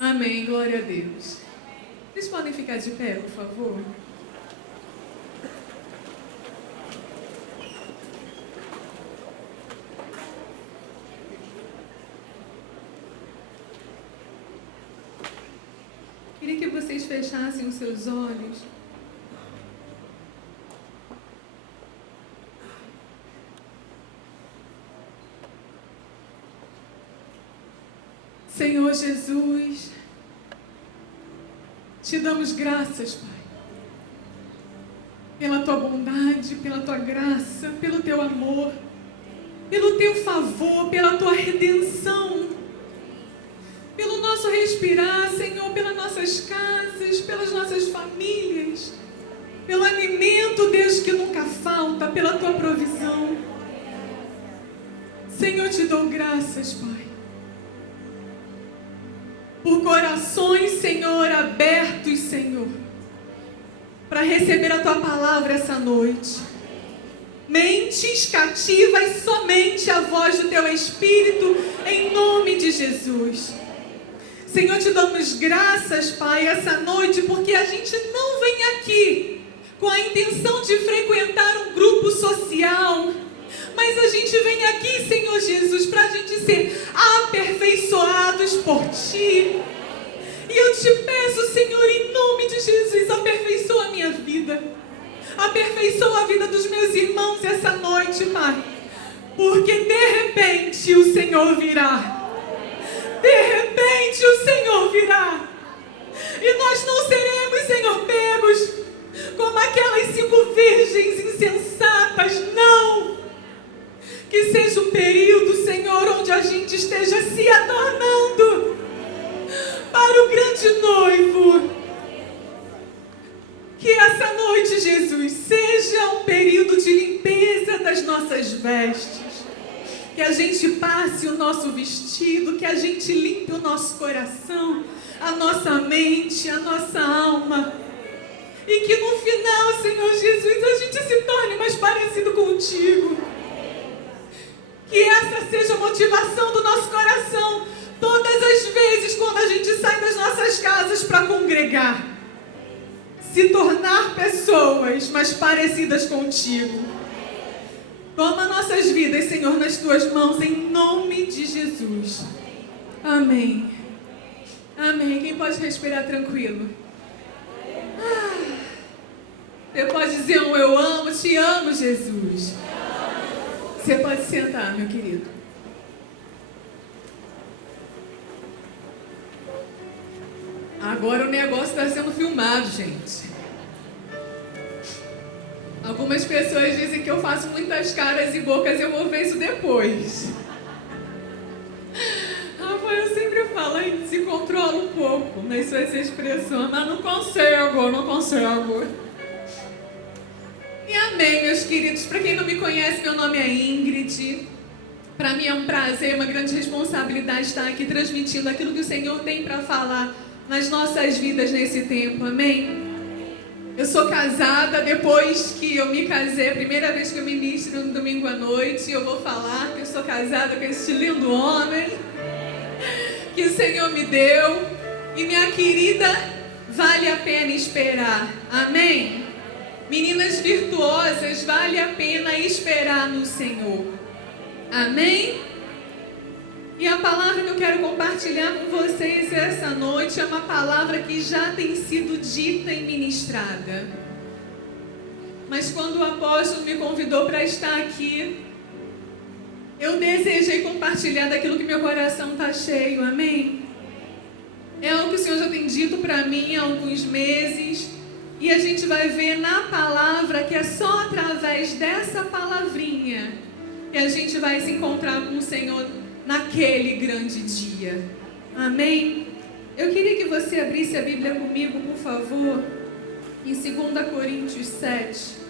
Amém, glória a Deus. Vocês podem ficar de pé, por favor? Queria que vocês fechassem os seus olhos. Senhor Jesus, te damos graças, Pai, pela Tua bondade, pela Tua graça, pelo Teu amor, pelo Teu favor, pela Tua redenção, pelo nosso respirar, Senhor, pelas nossas casas, pelas nossas famílias, pelo alimento, Deus, que nunca falta, pela Tua provisão. Senhor, te dou graças, Pai, por corações, Senhor, abertos, Senhor, para receber a Tua palavra essa noite. Mentes cativas somente à voz do Teu Espírito, em nome de Jesus. Senhor, te damos graças, Pai, essa noite, porque a gente não vem aqui com a intenção de frequentar um grupo social, mas a gente vem aqui, Senhor Jesus, para a gente ser aperfeiçoados por Ti. E eu te peço, Senhor, em nome de Jesus, aperfeiçoa a minha vida. Aperfeiçoa a vida dos meus irmãos essa noite, Pai. Porque de repente o Senhor virá. De repente o Senhor virá. E nós não seremos, Senhor, pegos como aquelas 5 virgens insensatas, não. Que seja um período, Senhor, onde a gente esteja se adornando para o grande noivo. Que essa noite, Jesus, seja um período de limpeza das nossas vestes. Que a gente passe o nosso vestido, que a gente limpe o nosso coração, a nossa mente, a nossa alma. E que no final, Senhor Jesus, a gente se torne mais parecido contigo. Que essa seja a motivação do nosso coração, todas as vezes quando a gente sai das nossas casas para congregar. Se tornar pessoas mais parecidas contigo. Toma nossas vidas, Senhor, nas Tuas mãos, em nome de Jesus. Amém. Amém. Quem pode respirar tranquilo? Você pode dizer um eu amo, te amo, Jesus. Você pode sentar, meu querido. Agora o negócio está sendo filmado, gente. Algumas pessoas dizem que eu faço muitas caras e bocas, eu vou ver isso depois. Eu sempre falo, se controla um pouco nas suas expressões, mas não consigo. E amém, meus queridos. Para quem não me conhece, meu nome é Ingrid. Para mim é um prazer, uma grande responsabilidade estar aqui transmitindo aquilo que o Senhor tem para falar nas nossas vidas nesse tempo, amém? Eu sou casada, depois que eu me casei, a primeira vez que eu ministro no domingo à noite, eu vou falar que eu sou casada com esse lindo homem que o Senhor me deu. E minha querida, vale a pena esperar, amém? Meninas virtuosas, vale a pena esperar no Senhor, amém? E a palavra que eu quero compartilhar com vocês essa noite é uma palavra que já tem sido dita e ministrada. Mas quando o apóstolo me convidou para estar aqui, eu desejei compartilhar daquilo que meu coração está cheio, amém? É algo que o Senhor já tem dito para mim há alguns meses. E a gente vai ver na palavra que é só através dessa palavrinha que a gente vai se encontrar com o Senhor naquele grande dia. Amém? Eu queria que você abrisse a Bíblia comigo, por favor, em 2 Coríntios 7.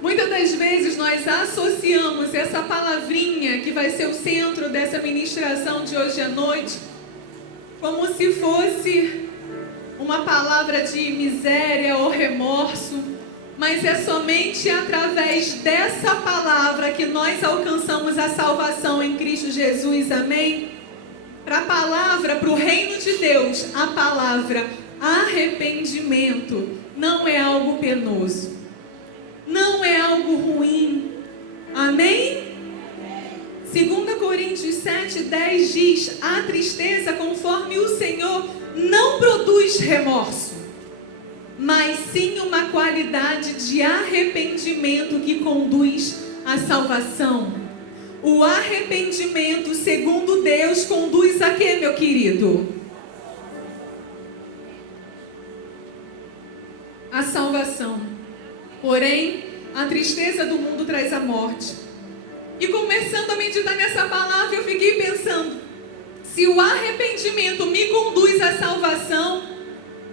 Muitas das vezes nós associamos essa palavrinha que vai ser o centro dessa ministração de hoje à noite como se fosse uma palavra de miséria ou remorso, mas é somente através dessa palavra que nós alcançamos a salvação em Cristo Jesus, amém? Para a palavra, para o reino de Deus, a palavra arrependimento não é algo penoso, não é algo ruim, amém? 2 Coríntios 7:10 diz: a tristeza, conforme o Senhor, não produz remorso, mas sim uma qualidade de arrependimento que conduz à salvação. O arrependimento, segundo Deus, conduz a quê, meu querido? A salvação. Porém, a tristeza do mundo traz a morte. E começando a meditar nessa palavra, eu fiquei pensando, se o arrependimento me conduz à salvação,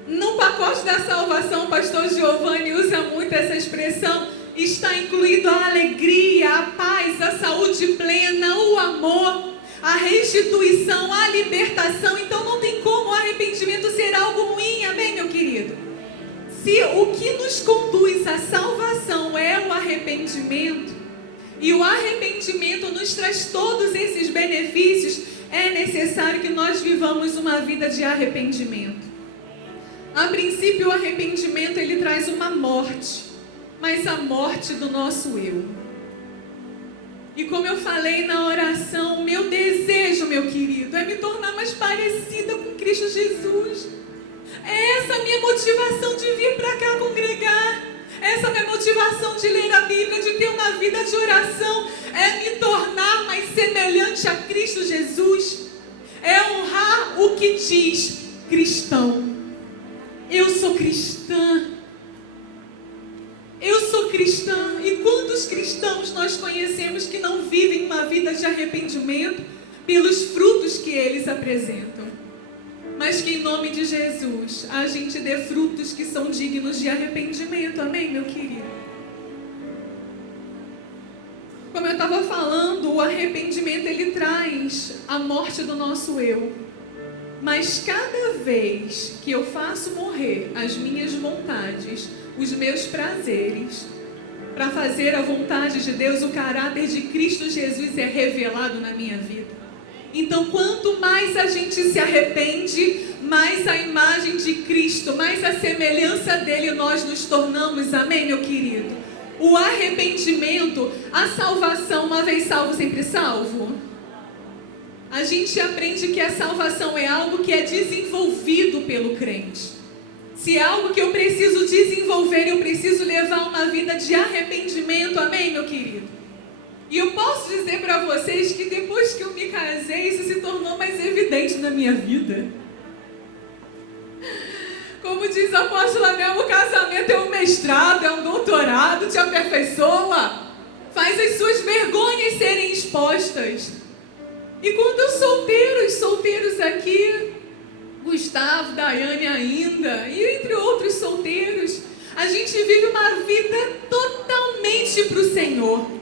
no pacote da salvação, o pastor Giovanni usa muito essa expressão, está incluído a alegria, a paz, a saúde plena, o amor, a restituição, a libertação. Então não tem como o arrependimento ser algo ruim, amém, meu querido? Se o que nos conduz à salvação é o arrependimento, e o arrependimento nos traz todos esses benefícios, é necessário que nós vivamos uma vida de arrependimento. A princípio, o arrependimento ele traz uma morte, mas a morte do nosso eu. E como eu falei na oração, meu desejo, meu querido, é me tornar mais parecida com Cristo Jesus. É essa a minha motivação de vir para cá congregar. Essa é a minha motivação de ler a Bíblia, de ter uma vida de oração. É me tornar mais semelhante a Cristo Jesus. É honrar o que diz cristão. Eu sou cristã. Eu sou cristã. E quantos cristãos nós conhecemos que não vivem uma vida de arrependimento pelos frutos que eles apresentam? Mas que em nome de Jesus a gente dê frutos que são dignos de arrependimento, amém, meu querido? Como eu estava falando, o arrependimento ele traz a morte do nosso eu. Mas cada vez que eu faço morrer as minhas vontades, os meus prazeres, para fazer a vontade de Deus, o caráter de Cristo Jesus é revelado na minha vida. Então, quanto mais a gente se arrepende, mais a imagem de Cristo, mais a semelhança dele nós nos tornamos, amém, meu querido? O arrependimento, a salvação, uma vez salvo, sempre salvo. A gente aprende que a salvação é algo que é desenvolvido pelo crente. Se é algo que eu preciso desenvolver, eu preciso levar uma vida de arrependimento, amém, meu querido? E eu posso dizer para vocês que depois que eu me casei, isso se tornou mais evidente na minha vida. Como diz a apóstola Mel, o casamento é um mestrado, é um doutorado, te aperfeiçoa, faz as suas vergonhas serem expostas. E quando os solteiros aqui, Gustavo, Daiane ainda, e entre outros solteiros, a gente vive uma vida totalmente para o Senhor.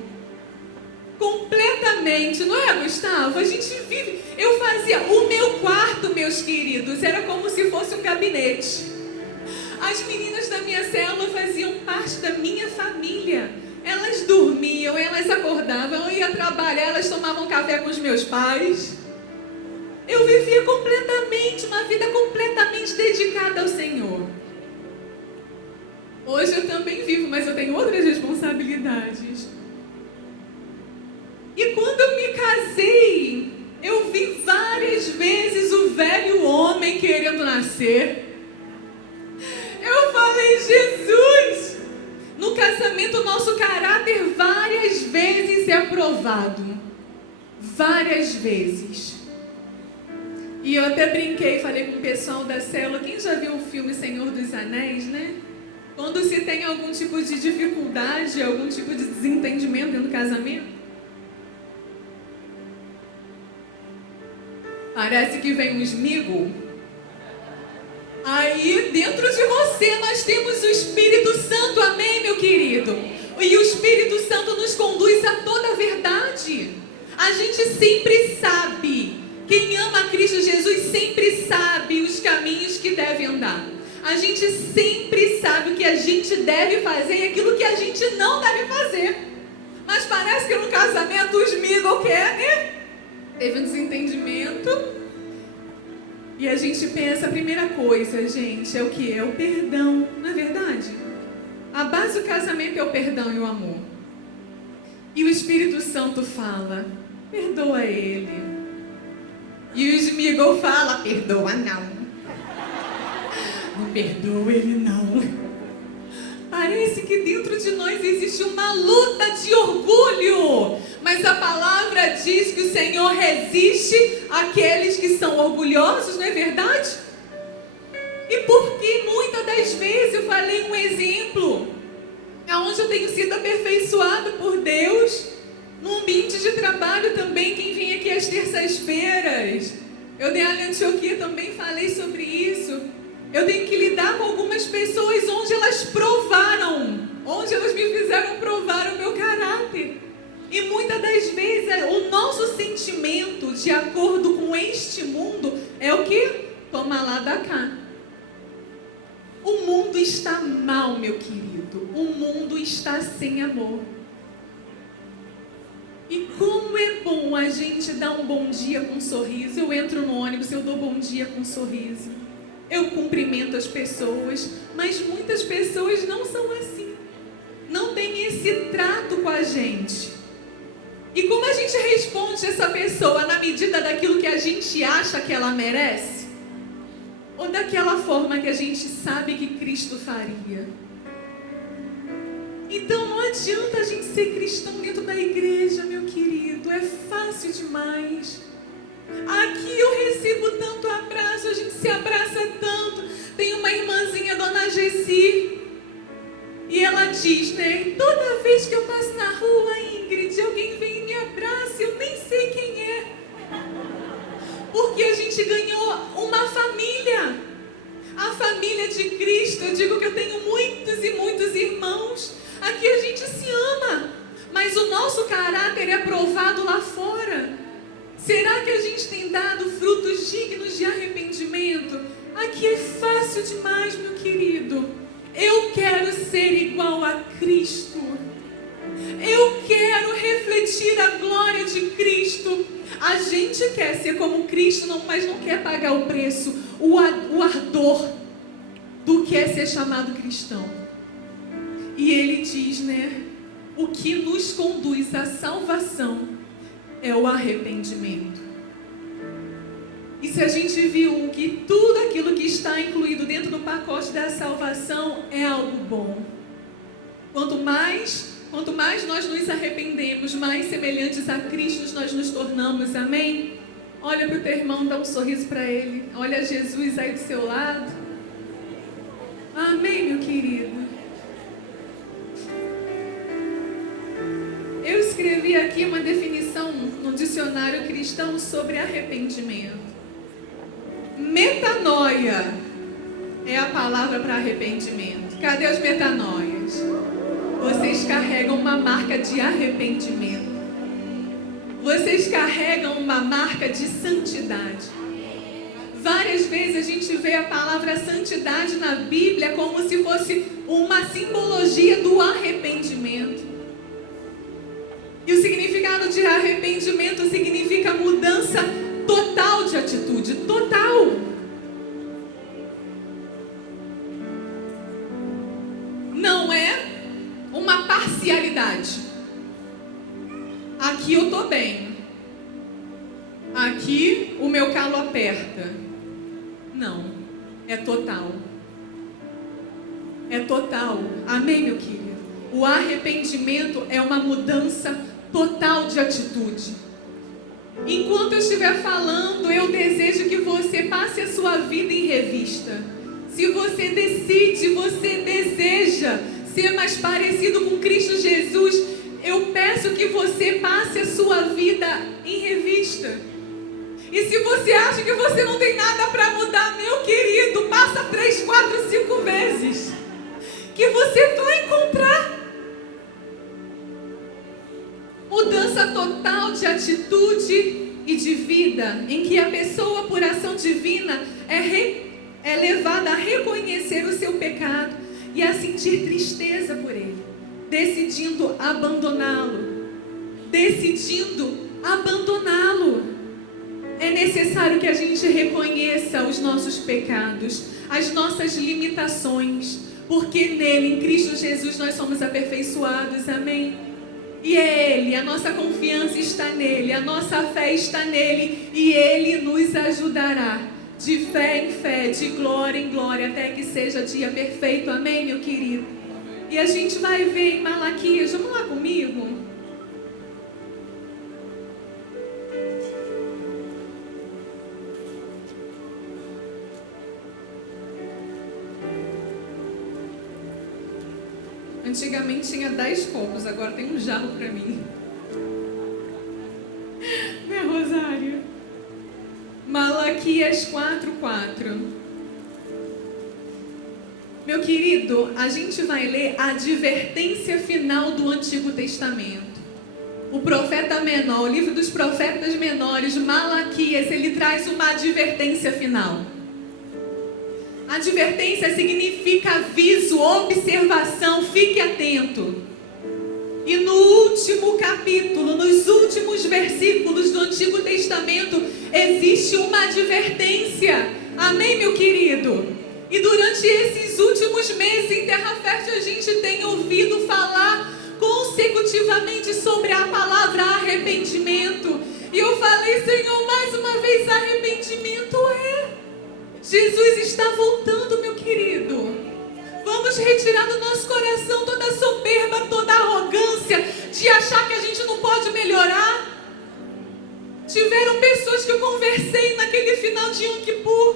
Completamente, não é, Gustavo? A gente vive. Eu fazia o meu quarto, meus queridos, era como se fosse um gabinete. As meninas da minha célula faziam parte da minha família. Elas dormiam, elas acordavam, eu ia trabalhar, elas tomavam café com os meus pais. Eu vivia completamente, uma vida completamente dedicada ao Senhor. Hoje eu também vivo, mas eu tenho outras responsabilidades. E quando eu me casei, eu vi várias vezes o velho homem querendo nascer. Eu falei, Jesus, no casamento nosso caráter várias vezes é provado. Várias vezes. E eu até brinquei, falei com o pessoal da célula, quem já viu o filme Senhor dos Anéis, né? Quando se tem algum tipo de dificuldade, algum tipo de desentendimento dentro do casamento, parece que vem um esmigo. Aí dentro de você nós temos o Espírito Santo, amém, meu querido? E o Espírito Santo nos conduz a toda a verdade. A gente sempre sabe, quem ama Cristo Jesus sempre sabe os caminhos que deve andar. A gente sempre sabe o que a gente deve fazer e aquilo que a gente não deve fazer. Mas parece que no casamento os Smigol quer, né? Teve um desentendimento. E a gente pensa, a primeira coisa, gente, é o que? É o perdão, não é verdade? A base do casamento é o perdão e o amor. E o Espírito Santo fala, perdoa ele. E o Smigol fala, perdoa não. Não perdoa ele não. Parece que dentro de nós existe uma luta de orgulho. Mas a palavra diz que o Senhor resiste àqueles que são orgulhosos, não é verdade? E porque muitas das vezes eu falei um exemplo, onde eu tenho sido aperfeiçoado por Deus, no ambiente de trabalho também, quem vem aqui às terças-feiras. Eu dei aula em Antioquia, também falei sobre isso. Eu tenho que lidar com algumas pessoas onde elas provaram, onde elas me fizeram provar o meu caráter. E muitas das vezes o nosso sentimento, de acordo com este mundo, é o que? Toma lá da cá. O mundo está mal, meu querido. O mundo está sem amor. E como é bom a gente dar um bom dia com um sorriso. Eu entro no ônibus, eu dou bom dia com um sorriso. Eu cumprimento as pessoas, mas muitas pessoas não são assim. Não tem esse trato com a gente. E como a gente responde essa pessoa na medida daquilo que a gente acha que ela merece? Ou daquela forma que a gente sabe que Cristo faria? Então não adianta a gente ser cristão dentro da igreja, meu querido. É fácil demais. Aqui eu recebo tanto abraço, a gente se abraça tanto. Tem uma irmãzinha, Dona Gessi, e ela diz, né? Toda vez que eu passo na rua, Ingrid, alguém vem e me abraça, eu nem sei quem é. Porque a gente ganhou uma família. A família de Cristo. Eu digo que eu tenho muitos e muitos irmãos. Aqui a gente se ama, mas o nosso caráter é provado lá fora. Será que a gente tem dado frutos dignos de arrependimento? Aqui é fácil demais, meu querido. Eu quero ser igual a Cristo. Eu quero refletir a glória de Cristo. A gente quer ser como Cristo, mas não quer pagar o preço, o ardor do que é ser chamado cristão. E ele diz, né? O que nos conduz à salvação é o arrependimento. E se a gente viu que tudo aquilo que está incluído dentro do pacote da salvação é algo bom. Quanto mais nós nos arrependemos, mais semelhantes a Cristo nós nos tornamos, amém? Olha para o teu irmão, dá um sorriso para ele. Olha Jesus aí do seu lado. Amém, meu querido? Eu escrevi aqui uma definição no dicionário cristão sobre arrependimento. Metanoia é a palavra para arrependimento. Cadê os metanoias? Vocês carregam uma marca de arrependimento. Vocês carregam uma marca de santidade. Várias vezes a gente vê a palavra santidade na Bíblia como se fosse uma simbologia do arrependimento. E o significado de arrependimento significa mudança total de atitude, total. Não é uma parcialidade. Aqui eu estou bem. Aqui o meu calo aperta. Não, é total. É total. Amém, meu querido? O arrependimento é uma mudança total de atitude. Enquanto eu estiver falando, eu desejo que você passe a sua vida em revista. Se você decide, você deseja ser mais parecido com Cristo Jesus, eu peço que você passe a sua vida em revista. E se você acha que você não tem nada para mudar, meu querido, passa 3, 4, 5 vezes, que você vai encontrar mudança total de atitude e de vida, em que a pessoa, por ação divina, é é levada a reconhecer o seu pecado e a sentir tristeza por ele, decidindo abandoná-lo. É necessário que a gente reconheça os nossos pecados, as nossas limitações, porque nele, em Cristo Jesus, nós somos aperfeiçoados, amém? E é Ele, a nossa confiança está nele, a nossa fé está nele, e Ele nos ajudará, de fé em fé, de glória em glória, até que seja dia perfeito, amém, meu querido? E a gente vai ver em Malaquias, vamos lá comigo? Antigamente tinha 10 copos, agora tem um jarro para mim. Meu rosário. Malaquias 4:4. Meu querido, a gente vai ler a advertência final do Antigo Testamento. O profeta menor, o livro dos profetas menores, Malaquias, ele traz uma advertência final. Advertência significa aviso, observação, fique atento. E no último capítulo, nos últimos versículos do Antigo Testamento, existe uma advertência. Amém, meu querido? E durante esses últimos meses em Terra Fértil, a gente tem ouvido falar consecutivamente sobre a palavra arrependimento. E eu falei, Senhor, mais uma vez, arrependimento Jesus está voltando, meu querido. Vamos retirar do nosso coração toda a soberba, toda a arrogância de achar que a gente não pode melhorar. Tiveram pessoas que eu conversei naquele final de Yom Kippur.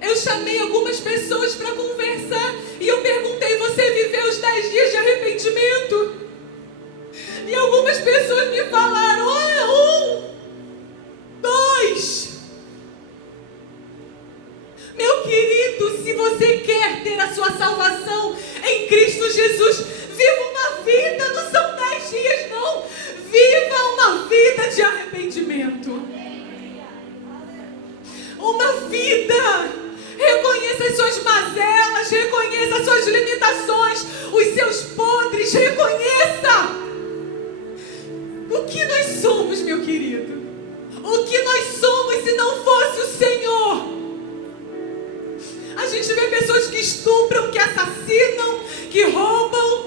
Eu chamei algumas pessoas para conversar e eu perguntei, você viveu os 10 dias de arrependimento? E algumas pessoas me falaram, 1, 2... Meu querido, se você quer ter a sua salvação em Cristo Jesus, viva uma vida, não são 10 dias não, viva uma vida de arrependimento, uma vida, reconheça as suas mazelas, reconheça as suas limitações, os seus podres, reconheça o que nós somos, meu querido, o que nós somos se não fosse o Senhor. A gente vê pessoas que estupram, que assassinam, que roubam,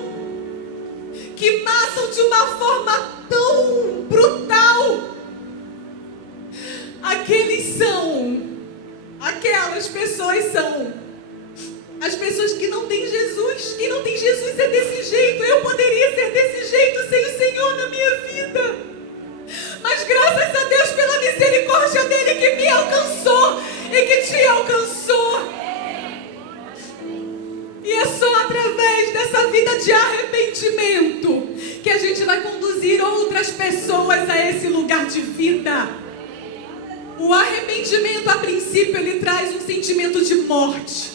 que matam de uma forma tão brutal. Aquelas pessoas são as pessoas que não têm Jesus. Quem não tem Jesus é desse jeito. Eu poderia ser desse jeito sem o Senhor na minha vida. Mas graças a Deus pela misericórdia dele que me alcançou e que te alcançou. E é só através dessa vida de arrependimento que a gente vai conduzir outras pessoas a esse lugar de vida. O arrependimento, a princípio, ele traz um sentimento de morte.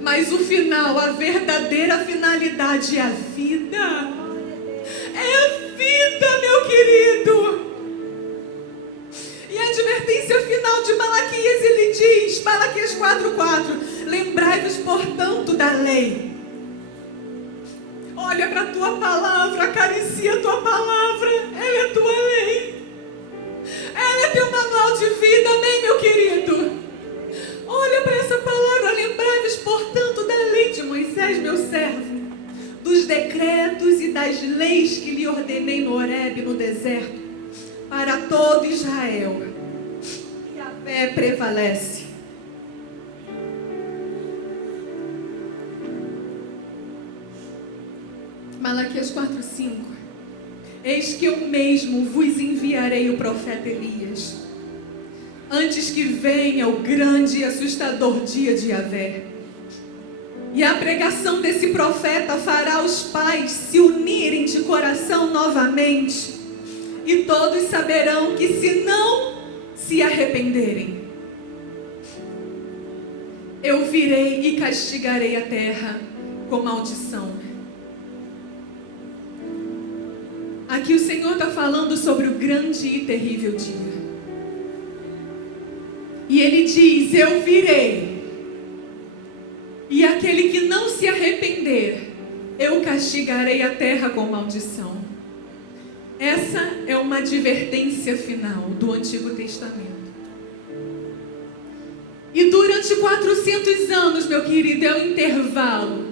Mas o final, a verdadeira finalidade é a vida. É a vida, meu querido. E a advertência final de Malaquias, ele diz, Malaquias 4:4, lembrai-vos, portanto, da lei. Olha para a tua palavra, acaricia a tua palavra, ela é a tua lei. Ela é teu manual de vida, amém, meu querido? Olha para essa palavra, lembrai-vos, portanto, da lei de Moisés, meu servo, dos decretos e das leis que lhe ordenei no Horebe, no deserto, para todo Israel. E a fé prevalece. Malaquias 4:5. Eis que eu mesmo vos enviarei o profeta Elias, antes que venha o grande e assustador dia de Yahvé. E a pregação desse profeta fará os pais se unirem de coração novamente, e todos saberão que se não se arrependerem, eu virei e castigarei a terra com maldição. Aqui o Senhor está falando sobre o grande e terrível dia. E ele diz: eu virei, e aquele que não se arrepender, eu castigarei a terra com maldição. Essa é uma advertência final do Antigo Testamento. E durante 400 anos, meu querido, é o intervalo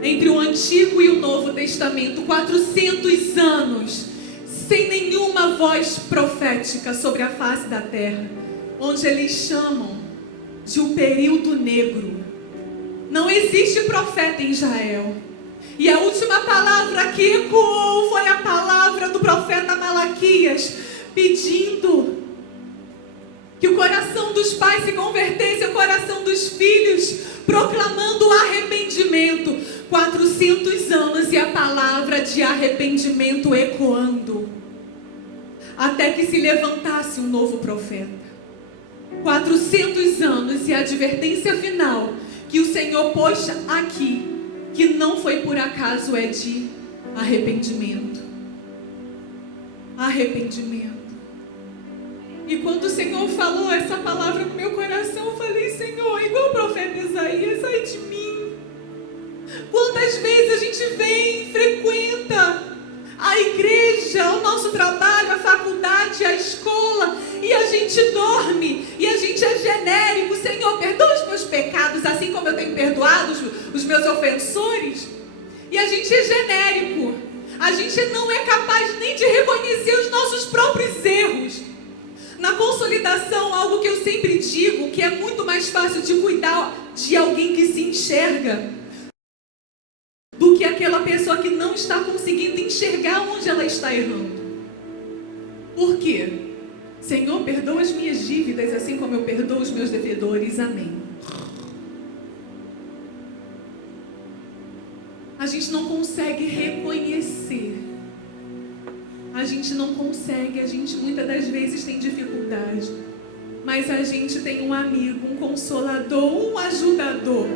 entre o Antigo e o Novo Testamento. 400 anos sem nenhuma voz profética sobre a face da terra, onde eles chamam de um período negro. Não existe profeta em Israel. E a última palavra que ecoou foi a palavra do profeta Malaquias, pedindo que o coração dos pais se convertesse ao coração dos filhos, proclamando arrependimento. 400 anos e a palavra de arrependimento ecoando, até que se levantasse um novo profeta. 400 anos e a advertência final que o Senhor pôs aqui, que não foi por acaso, é de arrependimento. Arrependimento. E quando o Senhor falou essa palavra no meu coração, eu falei: Senhor, igual o profeta Isaías, sai de mim. Quantas vezes a gente vem, frequenta a igreja, o nosso trabalho, a faculdade, a escola, e a gente dorme, e a gente é genérico: Senhor, perdoa os meus pecados, assim como eu tenho perdoado os meus ofensores. E a gente é genérico, a gente não é capaz nem de reconhecer os nossos próprios erros. Na consolidação, algo que eu sempre digo, que é muito mais fácil de cuidar de alguém que se enxerga do que aquela pessoa que não está conseguindo enxergar onde ela está errando. Por quê? Senhor, perdoa as minhas dívidas, assim como eu perdoo os meus devedores. Amém. A gente não consegue reconhecer. A gente não consegue, a gente muitas das vezes tem dificuldade. Mas a gente tem um amigo, um consolador, um ajudador.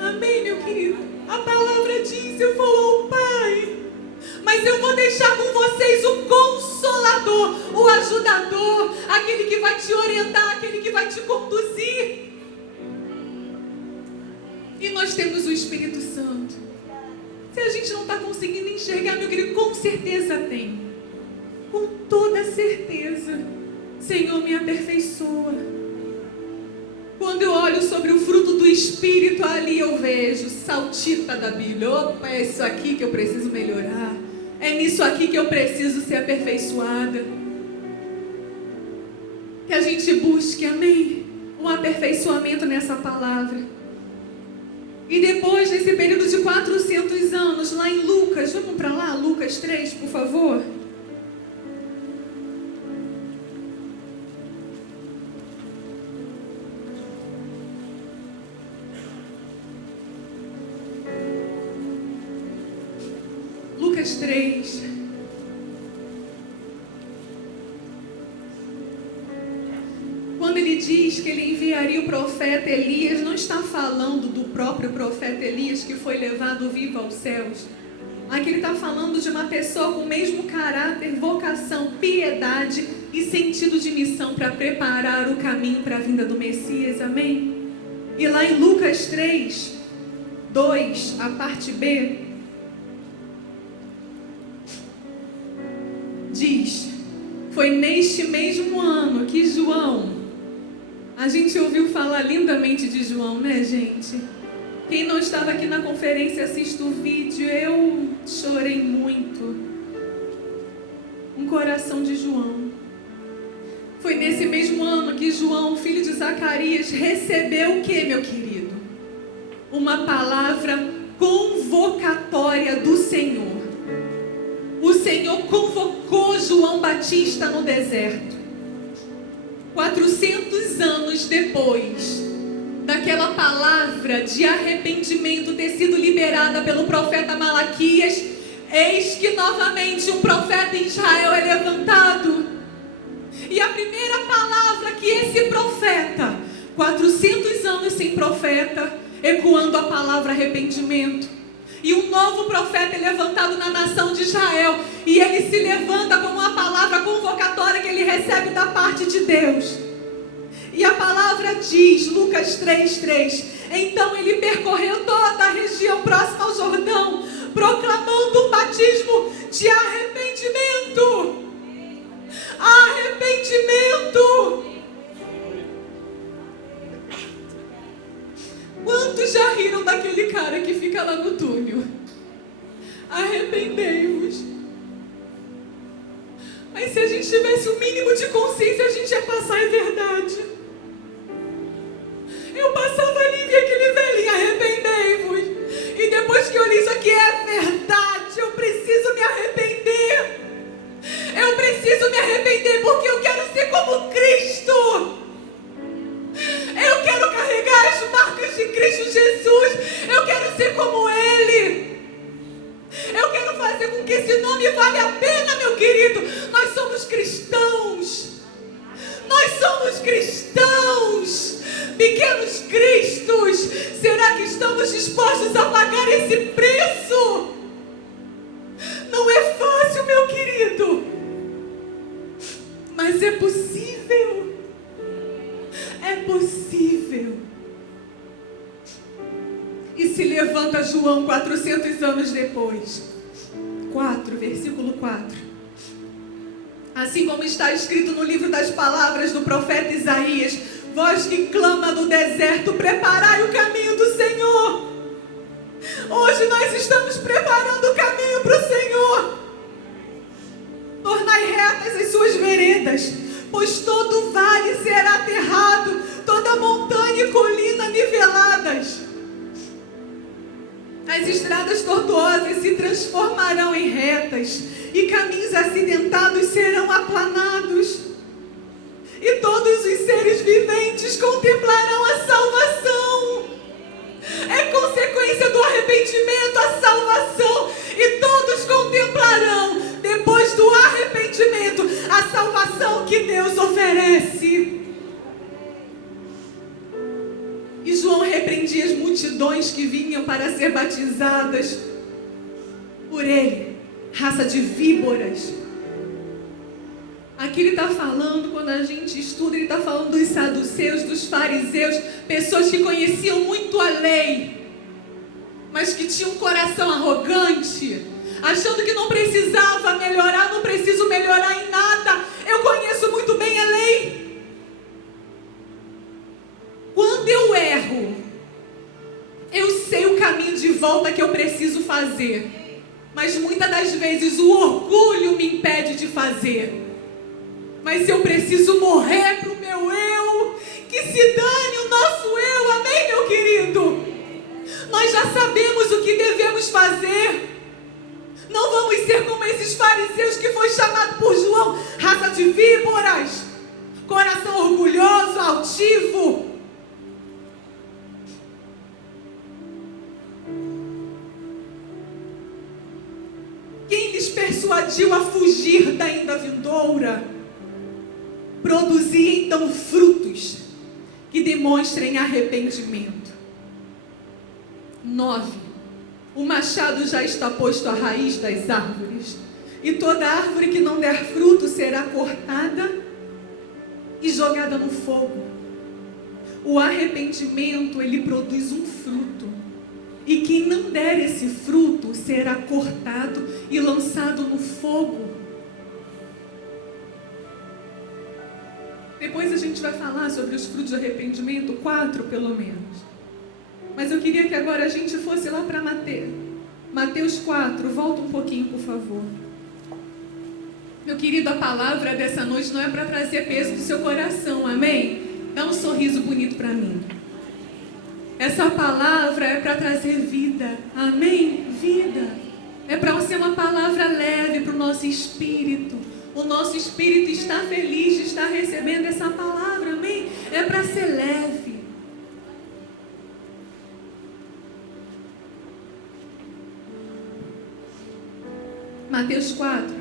Amém, meu querido? A palavra diz: eu vou ao Pai, mas eu vou deixar com vocês o Consolador, o ajudador, aquele que vai te orientar, aquele que vai te conduzir. E nós temos o Espírito Santo. Se a gente não está conseguindo enxergar, meu querido, com certeza tem. Com toda certeza. Senhor, me aperfeiçoa. Quando eu olho sobre o fruto do Espírito, ali eu vejo saltita da Bíblia. Opa, é isso aqui que eu preciso melhorar. É nisso aqui que eu preciso ser aperfeiçoada. Que a gente busque, amém, um aperfeiçoamento nessa palavra. E depois, nesse período de 400 anos, lá em Lucas, vamos para lá, Lucas 3, por favor. Lucas 3. Quando ele diz que ele enviaria o profeta Elias, não está falando do próprio profeta Elias que foi levado vivo aos céus. Aqui ele está falando de uma pessoa com o mesmo caráter, vocação, piedade e sentido de missão para preparar o caminho para a vinda do Messias, amém? E lá em Lucas 3, 2, a parte B, diz: foi neste mesmo ano que João, a gente ouviu falar lindamente de João, né, gente? Quem não estava aqui na conferência, assista o vídeo. Eu chorei muito. Um coração de João. Foi nesse mesmo ano que João, filho de Zacarias, recebeu o que, meu querido? Uma palavra convocatória do Senhor. O Senhor convocou João Batista no deserto. 400 anos depois daquela palavra de arrependimento ter sido liberada pelo profeta Malaquias, eis que novamente um profeta em Israel é levantado. E a primeira palavra que esse profeta, 400 anos sem profeta, ecoando a palavra arrependimento, E um novo profeta é levantado na nação de Israel. E ele se levanta com uma palavra convocatória que ele recebe da parte de Deus. E a palavra diz, Lucas 3:3, então ele percorreu toda a região próxima ao Jordão, proclamando um batismo de arrependimento. Arrependimento. Quantos já riram daquele cara que fica lá no túnel? Arrependei-vos. Mas se a gente tivesse o mínimo de consciência, a gente ia passar, é verdade. Eu passava ali e vi aquele velhinho, arrependei-vos. E depois que eu li isso aqui, é verdade, eu preciso me arrepender. Eu preciso me arrepender porque eu quero ser como Cristo. Eu quero carregar as marcas de Cristo Jesus. Eu quero ser como Ele. Eu quero fazer com que esse nome vale a pena, meu querido. Nós somos cristãos. Nós somos cristãos. Pequenos cristos. Será que estamos dispostos a pagar esse preço? Não é fácil, meu querido. Mas é possível. É possível. E se levanta João 400 anos depois. 4, versículo 4. Assim como está escrito no livro das palavras do profeta Isaías: voz que clama no deserto, preparai o caminho do Senhor. Hoje nós estamos preparando o caminho para o Senhor. Tornai retas as suas veredas, pois todo vale será aterrado, toda montanha e colina niveladas. As estradas tortuosas se transformarão em retas, e caminhos acidentados serão aplanados. E todos os seres viventes contemplarão a salvação. É consequência do arrependimento a salvação. E todos contemplarão, depois do arrependimento, a salvação que Deus oferece. E João repreendia as multidões que vinham para ser batizadas por ele, raça de víboras. Aqui ele está falando, quando a gente estuda, ele está falando dos saduceus, dos fariseus, pessoas que conheciam muito a lei, mas que tinham um coração arrogante, achando que não precisava melhorar, não preciso melhorar em nada, eu conheço muito bem a lei. Quando eu erro, eu sei o caminho de volta que eu preciso fazer, mas muitas das vezes o orgulho me impede de fazer. Mas eu preciso morrer para o meu eu, que se dane o nosso eu, amém, meu querido? Nós já sabemos o que devemos fazer. Não vamos ser como esses fariseus que foi chamado por João, raça de víboras, coração orgulhoso, altivo. Quem lhes persuadiu a fugir da ainda vindoura? Produzir então frutos que demonstrem arrependimento. 9. O machado já está posto à raiz das árvores, e toda árvore que não der fruto será cortada e jogada no fogo. O arrependimento, ele produz um fruto, e quem não der esse fruto será cortado e lançado no fogo. Depois a gente vai falar sobre os frutos de arrependimento, 4 pelo menos. Mas eu queria que agora a gente fosse lá para Mateus 4, volta um pouquinho, por favor. Meu querido, a palavra dessa noite não é para trazer peso do seu coração, amém? Dá um sorriso bonito para mim. Essa palavra é para trazer vida, amém? Vida. É para ser uma palavra leve para o nosso espírito. O nosso espírito está feliz de estar recebendo essa palavra, amém? É para ser leve. Mateus 4.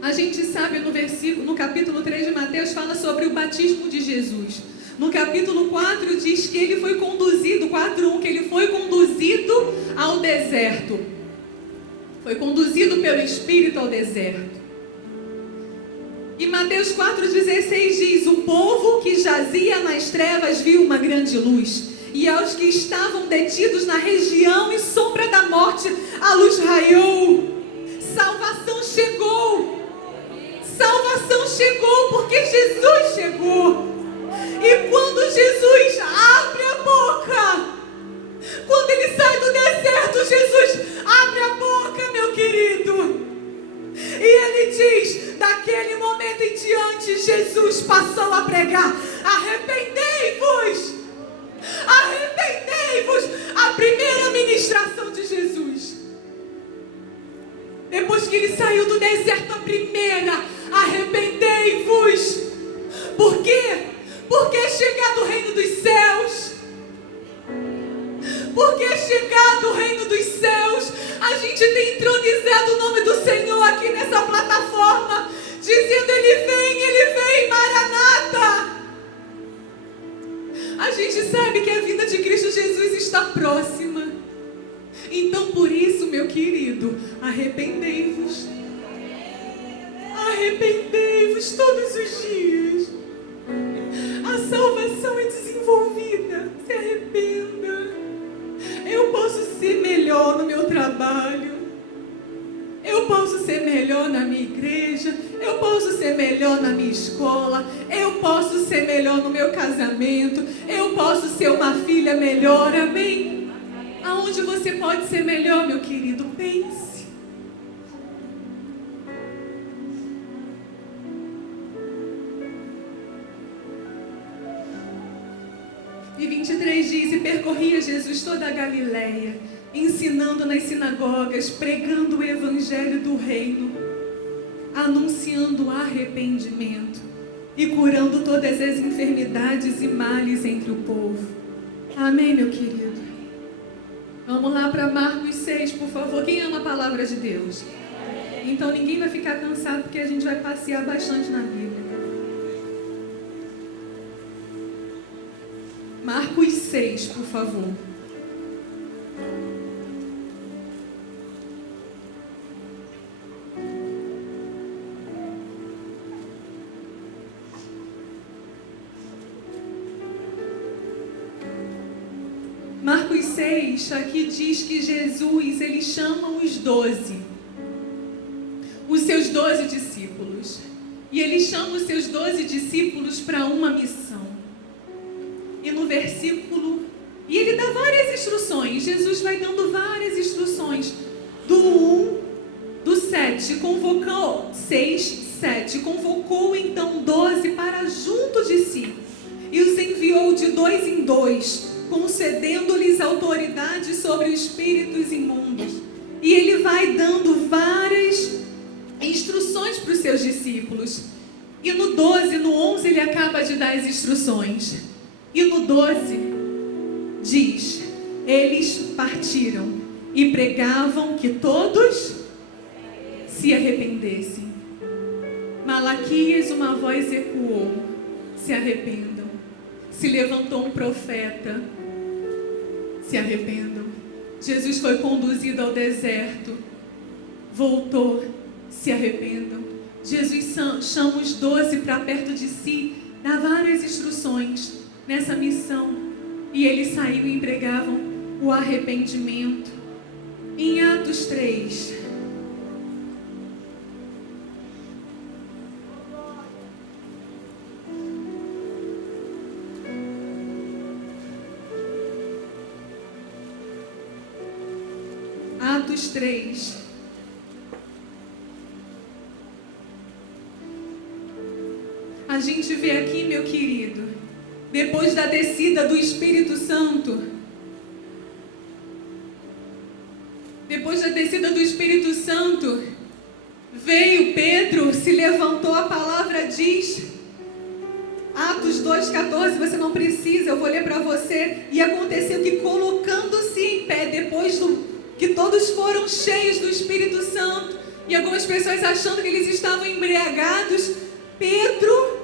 A gente sabe no capítulo 3 de Mateus, fala sobre o batismo de Jesus. No capítulo 4 diz que ele foi conduzido, 4:1, que ele foi conduzido ao deserto. Foi conduzido pelo Espírito ao deserto. E Mateus 4,16 diz: o povo que jazia nas trevas viu uma grande luz, e aos que estavam detidos na região e sombra da morte, a luz raiou. Salvação chegou. Salvação chegou porque Jesus chegou. E quando Jesus abre a boca, quando ele sai do deserto, Jesus abre a boca, meu querido. E ele diz, daquele momento em diante, Jesus passou a pregar: arrependei-vos, arrependei-vos. A primeira ministração de Jesus, depois que ele saiu do deserto, a primeira: arrependei-vos. Por quê? Porque é chegado o reino dos céus. Porque é chegado o reino dos céus. A gente tem entronizado o nome do Senhor aqui nessa plataforma, dizendo: Ele vem, Maranata. A gente sabe que a vinda de Cristo Jesus está próxima. Então, por isso, meu querido, arrependei-vos. Arrependei-vos todos os dias. A salvação é desenvolvida. Se arrependa. Eu posso ser melhor no meu trabalho. Eu posso ser melhor na minha igreja. Eu posso ser melhor na minha escola. Eu posso ser melhor no meu casamento. Eu posso ser uma filha melhor. Amém? Aonde você pode ser melhor, meu querido? Pense. E 23 diz: e percorria Jesus toda a Galileia, ensinando nas sinagogas, pregando o evangelho do reino, anunciando arrependimento e curando todas as enfermidades e males entre o povo. Amém, meu querido? Vamos lá para Marcos 6, por favor. Quem ama a palavra de Deus? Então ninguém vai ficar cansado, porque a gente vai passear bastante na Bíblia. Marcos 6, por favor. Marcos 6, aqui diz que Jesus, ele chama os 12, os seus 12 discípulos. E ele chama os seus 12 discípulos para uma missão. E no versículo, e ele dá várias instruções. Jesus vai dando várias instruções. Do 1, do 7, convocou 6, 7, convocou então 12 para junto de si, e os enviou de 2 em 2, concedendo-lhes autoridade sobre espíritos imundos. E ele vai dando várias instruções para os seus discípulos. E no 12, no 11, ele acaba de dar as instruções. E no 12 diz: eles partiram e pregavam que todos se arrependessem. Malaquias, uma voz ecoou: se arrependam. Se levantou um profeta: se arrependam. Jesus foi conduzido ao deserto, voltou: se arrependam. Jesus chama os 12 para perto de si, dá várias instruções nessa missão, e eles saíram e pregavam o arrependimento. Em Atos 3, Atos 3, a gente vê aqui, meu querido, depois da descida do Espírito Santo, veio Pedro, se levantou, a palavra diz, Atos 2,14, você não precisa, eu vou ler para você. E aconteceu que, colocando-se em pé, depois que todos foram cheios do Espírito Santo, e algumas pessoas achando que eles estavam embriagados, Pedro,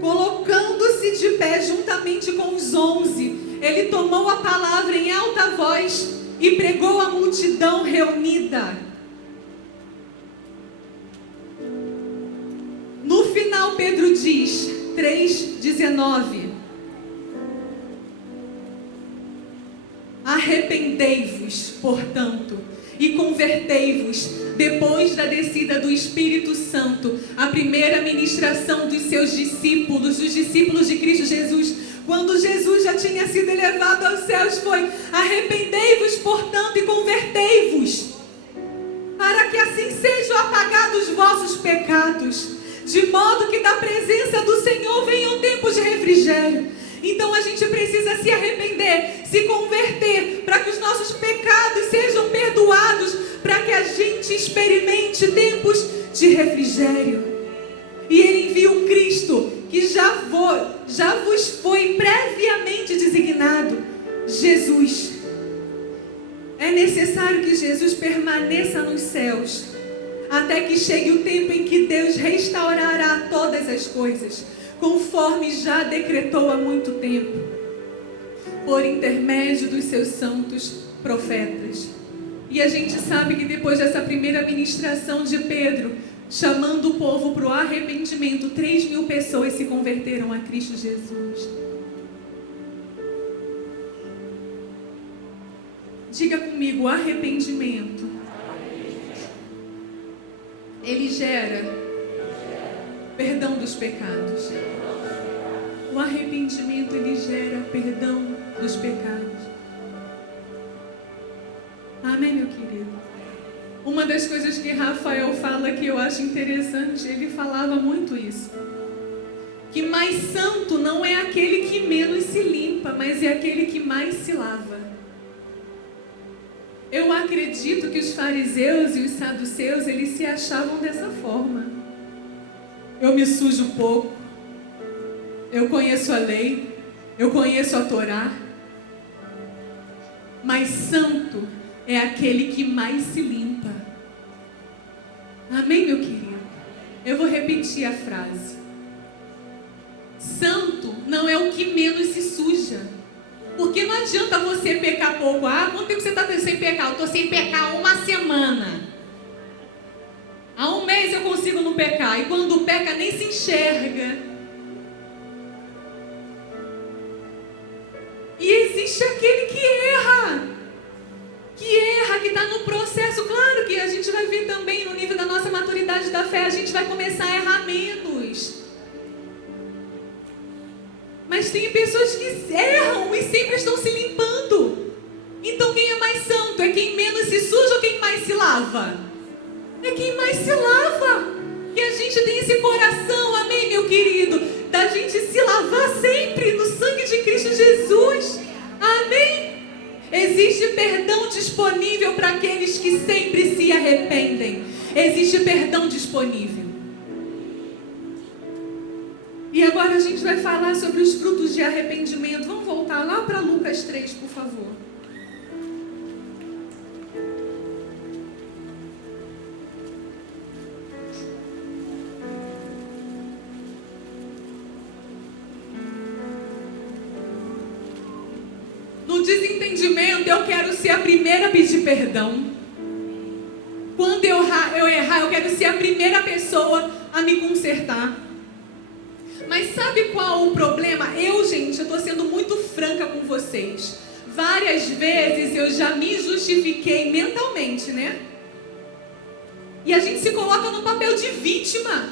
colocando-se Pondo-se de pé juntamente com os 11, ele tomou a palavra em alta voz e pregou à multidão reunida. No final, Pedro diz, 3,19: arrependei-vos, portanto, e convertei-vos, depois da descida do Espírito Santo, a primeira ministração dos seus discípulos, dos discípulos de Cristo Jesus, quando Jesus já tinha sido elevado aos céus, foi: arrependei-vos, portanto, e convertei-vos, para que assim sejam apagados os vossos pecados, de modo que da presença do Senhor venham tempos de refrigério. Então a gente precisa se arrepender, se converter, para que os nossos pecados sejam perdoados, para que a gente experimente tempos de refrigério. E Ele envia um Cristo que já vos foi previamente designado, Jesus. É necessário que Jesus permaneça nos céus, até que chegue o tempo em que Deus restaurará todas as coisas, conforme já decretou há muito tempo, por intermédio dos seus santos profetas. E a gente sabe que depois dessa primeira ministração de Pedro, chamando o povo para o arrependimento, 3.000 pessoas se converteram a Cristo Jesus. Diga comigo, arrependimento. Ele gera perdão dos pecados. O arrependimento, ele gera perdão dos pecados. Amém, meu querido? Uma das coisas que Rafael fala que eu acho interessante, ele falava muito isso. Que mais santo não é aquele que menos se limpa, mas é aquele que mais se lava. Eu acredito que os fariseus e os saduceus, eles se achavam dessa forma. Eu me sujo pouco, eu conheço a lei, eu conheço a Torá, mas santo é aquele que mais se limpa. Amém, meu querido? Eu vou repetir a frase. Santo não é o que menos se suja. Porque não adianta você pecar pouco. Ah, quanto tempo você está sem pecar? Eu estou sem pecar 1 semana. Há 1 mês eu consigo não pecar. E quando peca nem se enxerga. E existe aquele que erra. Que está no processo. Claro que a gente vai ver também no nível da nossa maturidade da fé. A gente vai começar a errar menos. Mas tem pessoas que erram e sempre estão se limpando. Então quem é mais santo? É quem menos se suja ou quem mais se lava? É quem mais se lava. E a gente tem esse coração, amém, meu querido, da gente se lavar sempre no sangue de Cristo Jesus. Amém? Existe perdão disponível para aqueles que sempre se arrependem. Existe perdão disponível. E agora a gente vai falar sobre os frutos de arrependimento. Vamos voltar lá para Lucas 3, por favor. No desentendimento, eu quero ser a primeira a pedir perdão. Quando eu errar, eu quero ser a primeira pessoa a me consertar. Mas sabe qual o problema? Eu estou sendo muito franca com vocês. Várias vezes eu já me justifiquei mentalmente, né? E a gente se coloca no papel de vítima.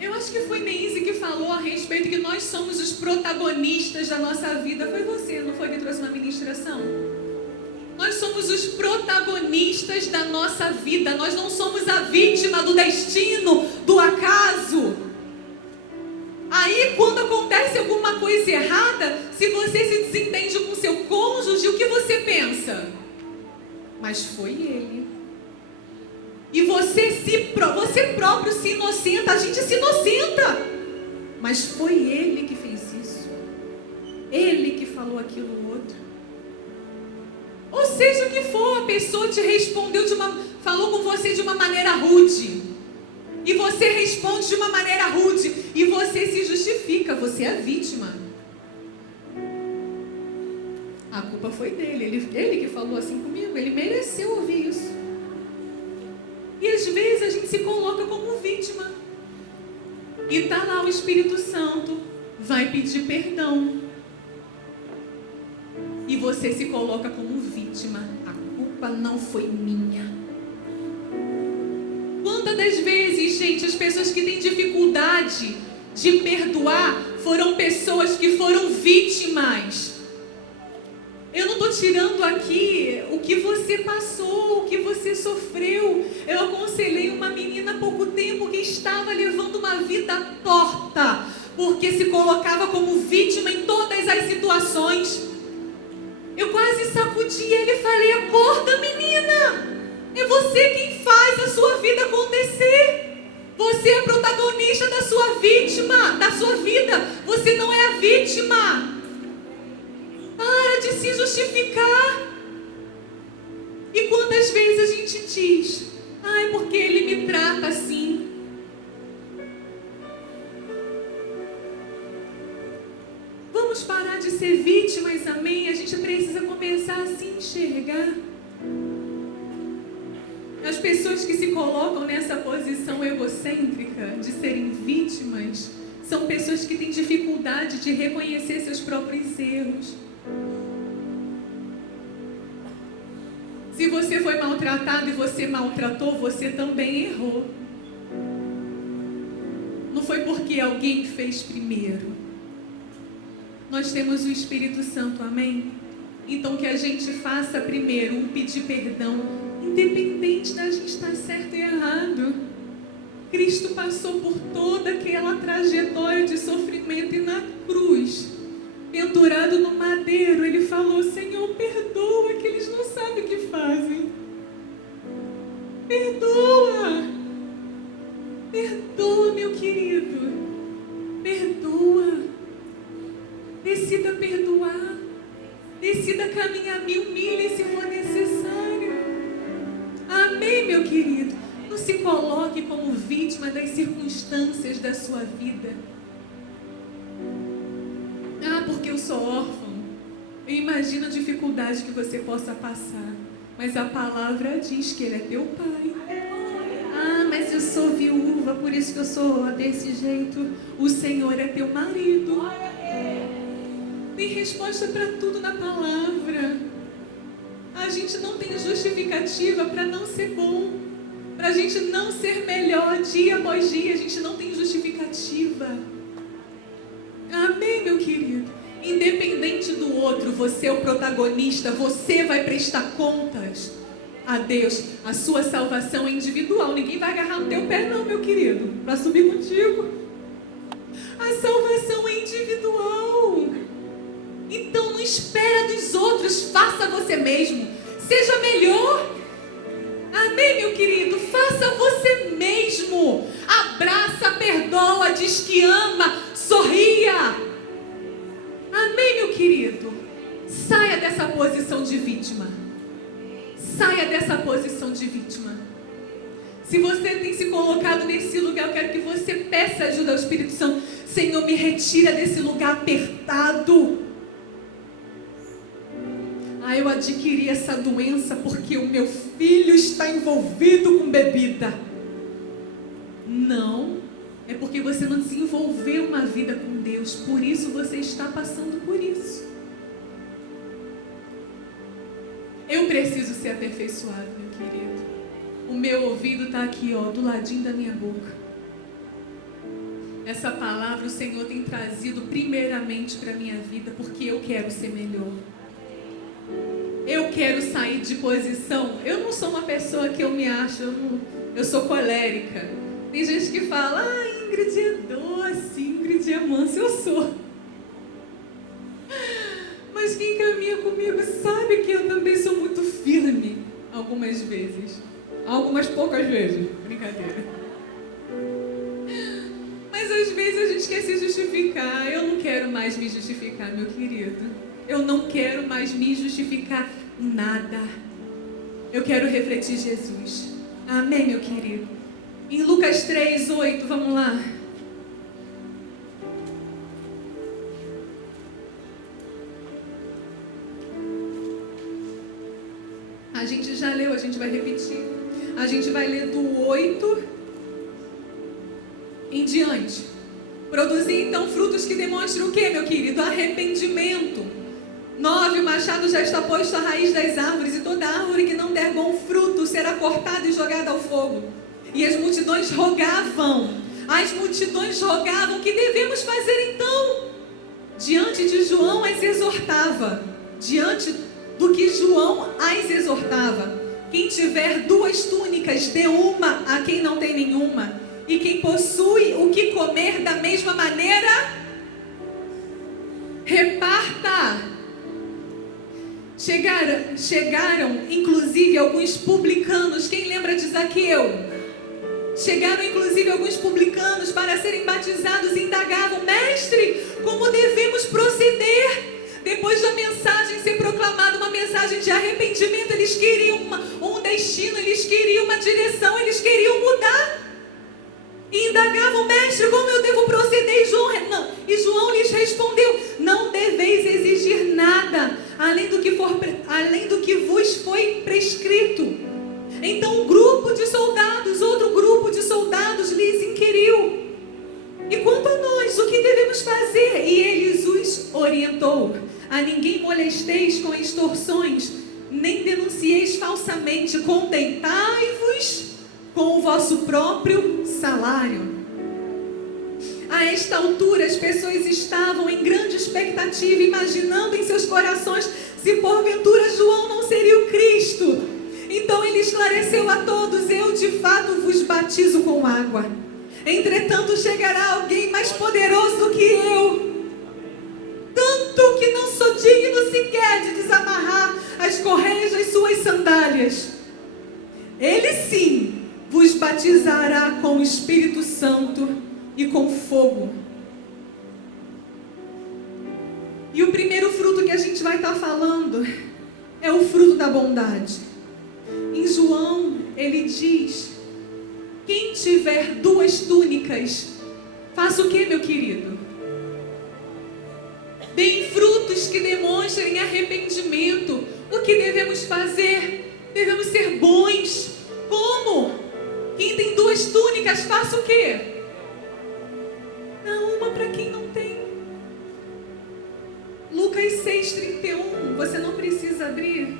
Eu acho que foi Neise que falou a respeito que nós somos os protagonistas da nossa vida. Foi você, não foi, que trouxe uma ministração? Nós somos os protagonistas da nossa vida. Nós não somos a vítima do destino, do acaso. Aí, quando acontece alguma coisa errada, se você se desentende com seu cônjuge, o que você pensa? Mas foi ele. E você próprio se inocenta. A gente se inocenta. Mas foi ele que fez isso. Ele que falou aquilo outro. Ou seja o que for, a pessoa te respondeu falou com você de uma maneira rude. E você responde de uma maneira rude. E você se justifica. Você é a vítima. A culpa foi dele. Ele que falou assim comigo. Ele mereceu ouvir isso. E às vezes a gente se coloca como vítima. E tá lá o Espírito Santo. Vai pedir perdão. E você se coloca como vítima. A culpa não foi minha. Quantas das vezes, gente, as pessoas que têm dificuldade de perdoar foram pessoas que foram vítimas. Eu não estou tirando aqui o que você passou, o que você sofreu. Eu aconselhei uma menina há pouco tempo que estava levando uma vida torta, porque se colocava como vítima em todas as situações. Eu quase sacudi ele e falei: acorda, menina! É você quem faz a sua vida acontecer. Você é protagonista da sua vítima, da sua vida. Você não é a vítima. Para de se justificar. E quantas vezes a gente diz: é porque ele me trata assim. Vamos parar de ser vítimas, amém? A gente precisa começar a se enxergar. As pessoas que se colocam nessa posição egocêntrica de serem vítimas são pessoas que têm dificuldade de reconhecer seus próprios erros. Se você foi maltratado e você maltratou, você também errou. Não foi porque alguém fez primeiro. Nós temos o Espírito Santo, amém? Então que a gente faça primeiro um pedir perdão, independente da gente estar certo e errado. Cristo passou por toda aquela trajetória de sofrimento e na cruz, pendurado no madeiro, ele falou: Senhor, perdoa, que eles não sabem o que fazem. Perdoa. Perdoa, meu querido. Perdoa. Decida perdoar. Decida caminhar, me humilhe se for necessário. Amém, meu querido? Não se coloque como vítima das circunstâncias da sua vida. Porque eu sou órfão. Eu imagino a dificuldade que você possa passar. Mas a palavra diz que Ele é teu pai. Mas eu sou viúva, por isso que eu sou desse jeito. O Senhor é teu marido. Tem resposta para tudo na palavra. A gente não tem justificativa para não ser bom, para a gente não ser melhor dia após dia. A gente não tem justificativa. Amém, meu querido? Independente do outro, você é o protagonista. Você vai prestar contas a Deus. A sua salvação é individual. Ninguém vai agarrar no teu pé não, meu querido, para subir contigo. A salvação é individual. Então não espera dos outros, faça você mesmo. Seja melhor. Amém, meu querido? Faça você mesmo. Abraça, perdoa, diz que ama, sorria. Amém, meu querido? Saia dessa posição de vítima. Saia dessa posição de vítima. Se você tem se colocado nesse lugar, eu quero que você peça ajuda ao Espírito Santo. Senhor, me retira desse lugar apertado. Eu adquiri essa doença porque o meu filho está envolvido com bebida. Não, é porque você não desenvolveu uma vida com Deus, por isso você está passando por isso. Eu preciso ser aperfeiçoado, meu querido. O meu ouvido está aqui, do ladinho da minha boca. Essa palavra o Senhor tem trazido primeiramente para a minha vida, porque eu quero ser melhor. Eu quero sair de posição. Eu não sou uma pessoa que eu me acho, eu sou colérica. Tem gente que fala: Ingrid é doce, Ingrid é mansa. Eu sou. Mas quem caminha comigo sabe que eu também sou muito firme. Algumas vezes. Algumas poucas vezes. Brincadeira. Mas às vezes a gente quer se justificar. Eu não quero mais me justificar, meu querido. Eu não quero mais me justificar em nada. Eu quero refletir Jesus. Amém, meu querido? Em Lucas 3:8, vamos lá. A gente já leu, a gente vai repetir. A gente vai ler do 8 em diante. Produzir então frutos que demonstrem o que, meu querido? Arrependimento. 9, o machado já está posto à raiz das árvores, e toda árvore que não der bom fruto será cortada e jogada ao fogo. E as multidões rogavam. As multidões rogavam. O que devemos fazer então? Diante de João as exortava. Diante do que João as exortava: quem tiver 2 túnicas, dê uma a quem não tem nenhuma. E quem possui o que comer da mesma maneira, reparta. Chegaram, inclusive, alguns publicanos. Quem lembra de Zaqueu? Chegaram, inclusive, alguns publicanos para serem batizados e indagavam: mestre, como devemos proceder? Depois da mensagem ser proclamada, uma mensagem de arrependimento, eles queriam um destino, eles queriam uma direção, eles queriam mudar. E indagavam: mestre, como eu devo proceder? E João lhes respondeu: não deveis exigir nada além do que vos foi prescrito. Então outro grupo de soldados lhes inquiriu: e quanto a nós, o que devemos fazer? E ele os orientou: a ninguém molesteis com extorsões, nem denuncieis falsamente, contentai-vos com o vosso próprio salário. A esta altura as pessoas estavam em grande expectativa, imaginando em seus corações se porventura João não seria o Cristo. Então ele esclareceu a todos: eu de fato vos batizo com água, entretanto chegará alguém mais poderoso do que eu, tanto que não sou digno sequer de desamarrar as correias das suas sandálias. Ele sim vos batizará com o Espírito Santo e com fogo. E o primeiro fruto que a gente vai estar falando é o fruto da bondade. Em João, ele diz: quem tiver 2 túnicas, faça o que, meu querido? Deem frutos que demonstrem arrependimento. O que devemos fazer? Devemos ser bons. Como? Quem tem 2 túnicas, faça o quê? Dá uma para quem não tem. Lucas 6:31, você não precisa abrir.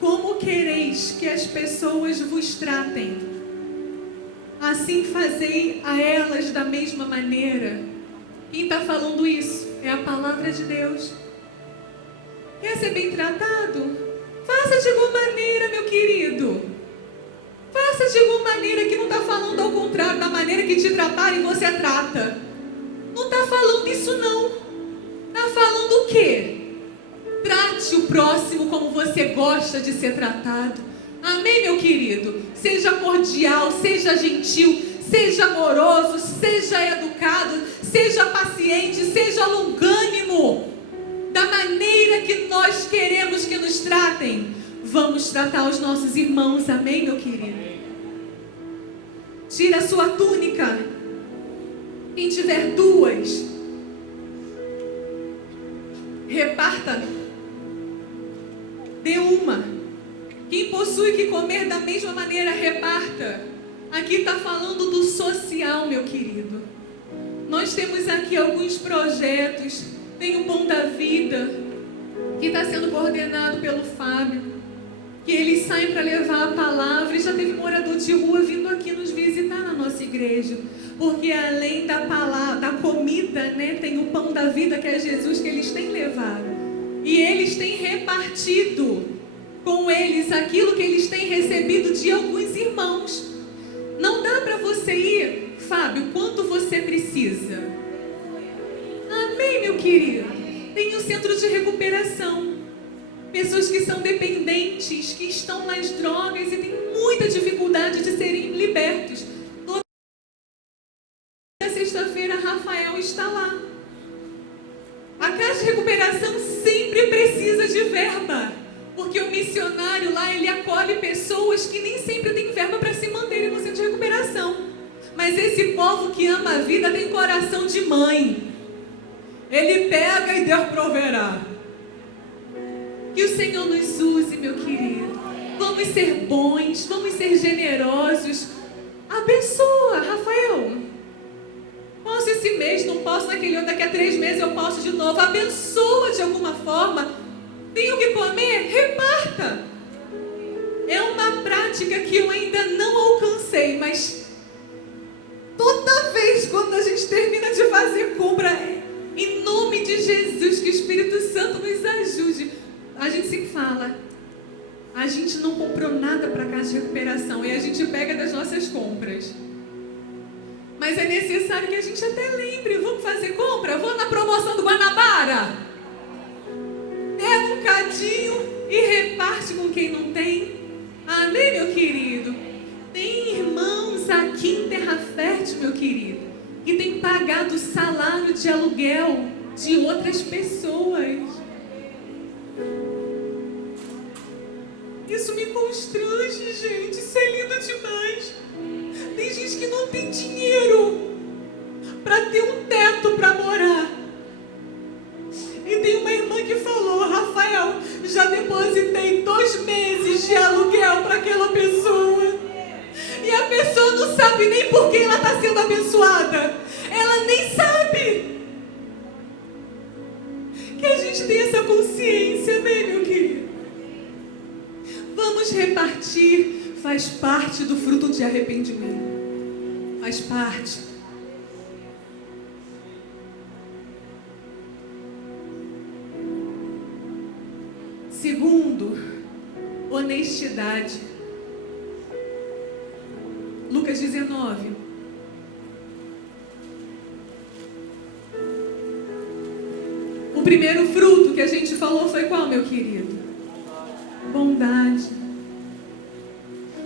Como quereis que as pessoas vos tratem, assim fazei a elas da mesma maneira. Quem está falando isso é a palavra de Deus. Quer ser bem tratado? Faça de igual maneira, meu querido. Faça de igual maneira, que não está falando ao contrário, da maneira que te tratarem você trata. Não está falando isso não. Está falando o quê? Trate o próximo como você gosta de ser tratado. Amém, meu querido? Seja cordial, seja gentil, seja amoroso, seja educado, seja paciente, seja longânimo. Da maneira que nós queremos que nos tratem, vamos tratar os nossos irmãos. Amém, meu querido? Tira a sua túnica. Quem tiver 2, reparta. Dê uma. Quem possui que comer da mesma maneira, reparta. Aqui está falando do social, meu querido. Nós temos aqui alguns projetos. Tem o Pão da Vida, que está sendo coordenado pelo Fábio, que eles saem para levar a palavra. E já teve morador de rua vindo aqui nos visitar na nossa igreja, porque além da palavra, da comida, né, tem o Pão da Vida, que é Jesus, que eles têm levado. E eles têm repartido com eles aquilo que eles têm recebido de alguns irmãos. Não dá para você ir, Fábio, quanto você precisa. Amém, meu querido? Tem o centro de recuperação. Pessoas que são dependentes, que estão nas drogas e têm muita dificuldade de serem libertos. Toda sexta-feira, Rafael está lá. A Casa de Recuperação sempre precisa de verba. Porque o missionário lá, ele acolhe pessoas que nem sempre têm verba para se manterem no centro de recuperação. Mas esse povo que ama a vida tem coração de mãe. Ele pega e Deus proverá. Que o Senhor nos use, meu querido. Vamos ser bons, vamos ser generosos. Abençoa, Rafael. Posso esse mês, não posso naquele outro, daqui a 3 meses eu posso de novo. Abençoa de alguma forma. Tem o que comer? Reparta. É uma prática que eu ainda não alcancei, mas toda vez quando a gente termina de fazer compra, em nome de Jesus, que o Espírito Santo nos ajude. A gente sempre fala, a gente não comprou nada para a casa de recuperação e a gente pega das nossas compras. Mas é necessário que a gente até lembre, vamos fazer compra? Vou na promoção do Guanabara. Pega um cadinho e reparte com quem não tem. Amém, meu querido? Tem irmãos aqui em Terra Fértil, meu querido, que tem pagado o salário de aluguel de outras pessoas. Isso me constrange, gente. Isso é lindo demais. Tem gente que não tem dinheiro para ter um teto para morar. E tem uma irmã que falou, Rafael, já depositei 2 meses de aluguel para aquela pessoa. E a pessoa não sabe nem por que ela está sendo abençoada. Ela nem sabe. Que a gente tenha essa consciência, né, meu querido? Vamos repartir. Faz parte do fruto de arrependimento. Faz parte. Segundo, honestidade. Lucas 19. O primeiro fruto que a gente falou foi qual, meu querido? Bondade.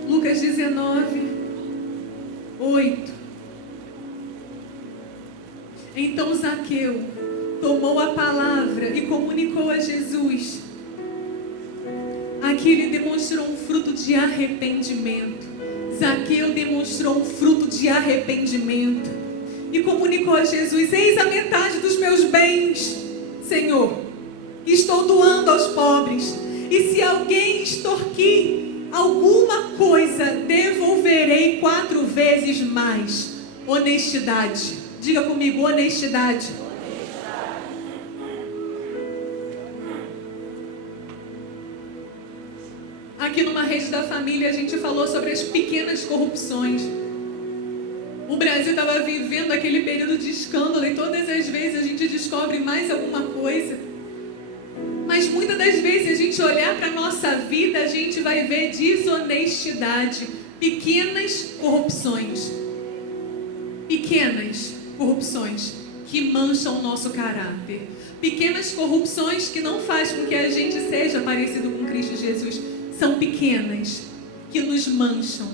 Lucas 19, 8. Então Zaqueu tomou a palavra e comunicou a Jesus. Aqui ele demonstrou um fruto de arrependimento. Zaqueu demonstrou um fruto de arrependimento e comunicou a Jesus: eis a metade dos meus bens, Senhor, estou doando aos pobres, e se alguém extorquir alguma coisa, devolverei 4 vezes mais. Honestidade. Diga comigo, honestidade. Aqui numa rede da família a gente falou sobre as pequenas corrupções. O Brasil estava vivendo aquele período de escândalo e todas as vezes a gente descobre mais alguma coisa. Mas muitas das vezes a gente olhar para a nossa vida, a gente vai ver desonestidade, pequenas corrupções. Pequenas corrupções que mancham o nosso caráter. Pequenas corrupções que não fazem com que a gente seja parecido com Cristo Jesus. São pequenas, que nos mancham.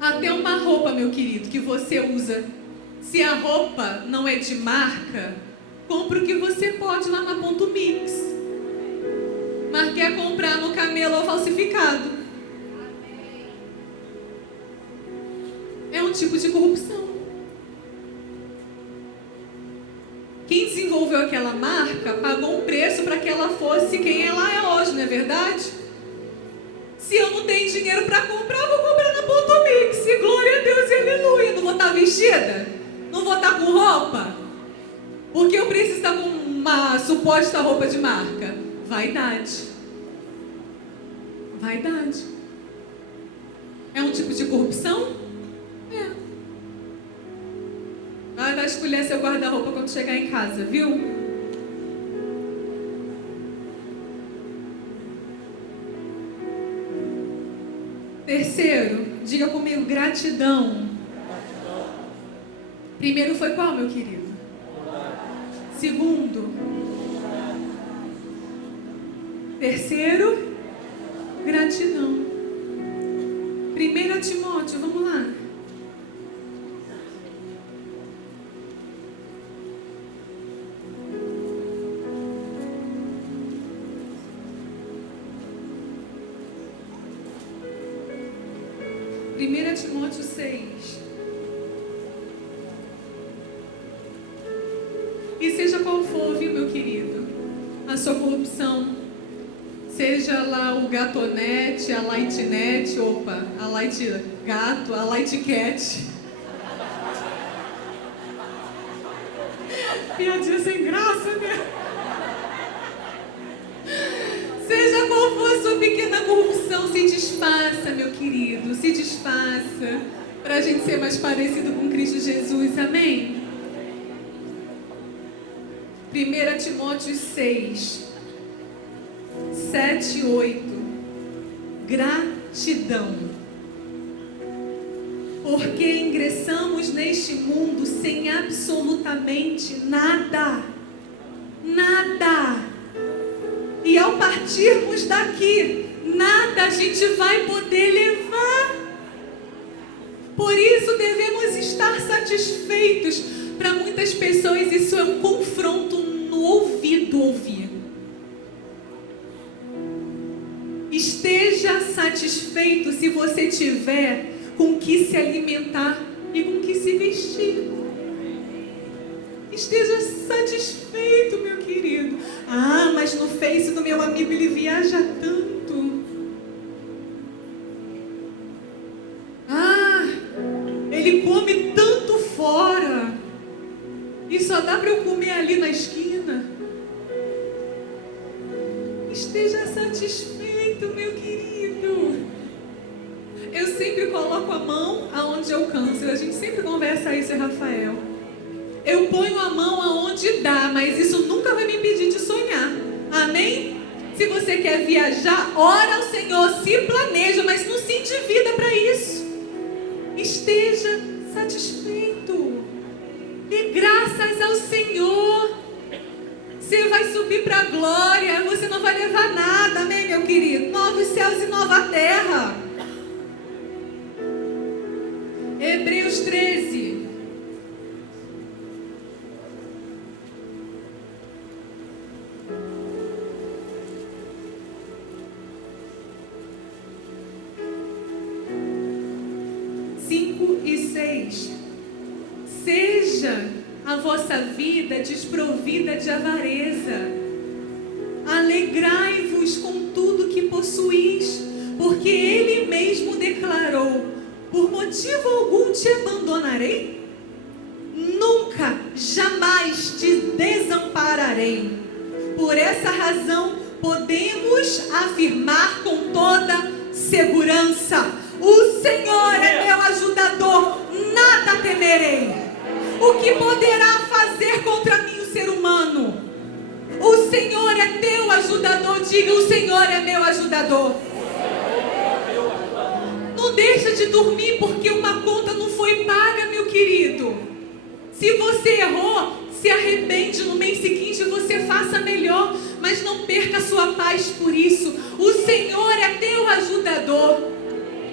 Até uma roupa, meu querido, que você usa. Se a roupa não é de marca, compra o que você pode lá na Ponto Mix. Mas quer comprar no Camelo ou falsificado. É um tipo de corrupção. Quem desenvolveu aquela marca pagou um preço para que ela fosse quem ela é hoje, não é verdade? Se eu não tenho dinheiro para comprar, eu vou comprar na Ponto Mix. Glória a Deus e aleluia. Não vou estar vestida? Não vou estar com roupa? Porque eu preciso estar com uma suposta roupa de marca? Vaidade. Vaidade. É um tipo de corrupção? É. Vai escolher seu guarda-roupa quando chegar em casa, viu? Terceiro, diga comigo, gratidão. Primeiro foi qual, meu querido? Segundo. Terceiro, gratidão. 1 Timóteo, vamos lá. 1 Timóteo 6. E seja qual for, viu, meu querido, a sua corrupção, seja lá o gatonete, a lightnet, a light gato, a light cat. Piadinha sem graça, né? Seja qual for a sua pequena corrupção, se desfaça, meu querido, se desfaça, para a gente ser mais parecido com Cristo Jesus, amém? 1 Timóteo 6, 7 e 8. Gratidão. Porque ingressamos neste mundo sem absolutamente nada. Nada. E ao partirmos daqui, nada a gente vai poder levar. Por isso devemos estar satisfeitos. Para muitas pessoas isso é um confronto no ouvido ouvir. Esteja satisfeito se você tiver com o que se alimentar e com o que se vestir. Esteja satisfeito, meu querido. Ah, mas no Face do meu amigo ele viaja tanto. Ah, ele come tanto fora. E só dá para eu comer ali na esquina. Esteja satisfeito, meu querido. Eu sempre coloco a mão aonde eu canso. A gente sempre conversa isso, Rafael. Eu ponho a mão aonde dá, mas isso nunca vai me impedir de sonhar. Amém? Se você quer viajar, ora ao Senhor, se planeja, mas não se endivida para isso. Esteja satisfeito. Dê graças ao Senhor. Você vai subir para a glória, você não vai levar nada, amém, meu querido? Novos céus e nova terra. Hebreus 13. Seja a vossa vida desprovida de avareza. Alegrai-vos com tudo que possuís, porque Ele mesmo declarou: por motivo algum te abandonarei, nunca, jamais te desampararei. Por essa razão podemos afirmar com toda segurança: o Senhor é meu ajudador, nada temerei. O que poderá fazer contra mim o ser humano? O Senhor é teu ajudador. Diga: o Senhor é meu ajudador. Não deixa de dormir porque uma conta não foi paga, meu querido. Se você errou, se arrepende, no mês seguinte você faça melhor, mas não perca a sua paz por isso. O Senhor é teu ajudador.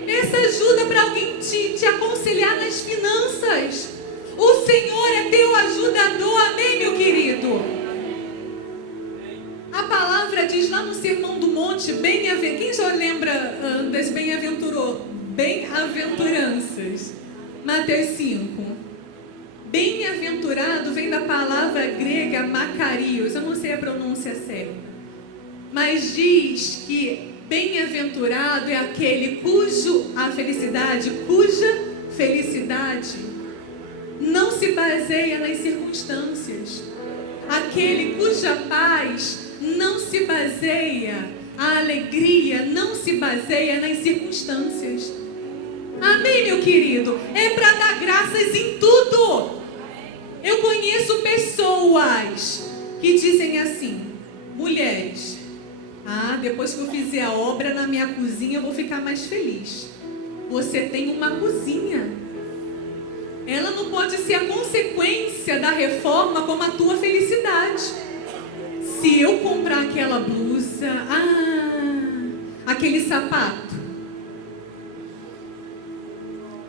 Essa ajuda para alguém te aconselhar nas finanças. O Senhor é teu ajudador, amém, meu querido? A palavra diz lá no Sermão do Monte, quem já lembra das bem-aventuranças? Mateus 5. Bem-aventurado vem da palavra grega Macarios, eu não sei a pronúncia certa, mas diz que bem-aventurado é aquele cuja felicidade não se baseia nas circunstâncias. Aquele cuja paz não se baseia, a alegria não se baseia nas circunstâncias. Amém, meu querido? É para dar graças em tudo. Eu conheço pessoas que dizem assim: mulheres, depois que eu fizer a obra na minha cozinha eu vou ficar mais feliz. Você tem uma cozinha. Ela não pode ser a consequência da reforma como a tua felicidade. Se eu comprar aquela blusa, aquele sapato,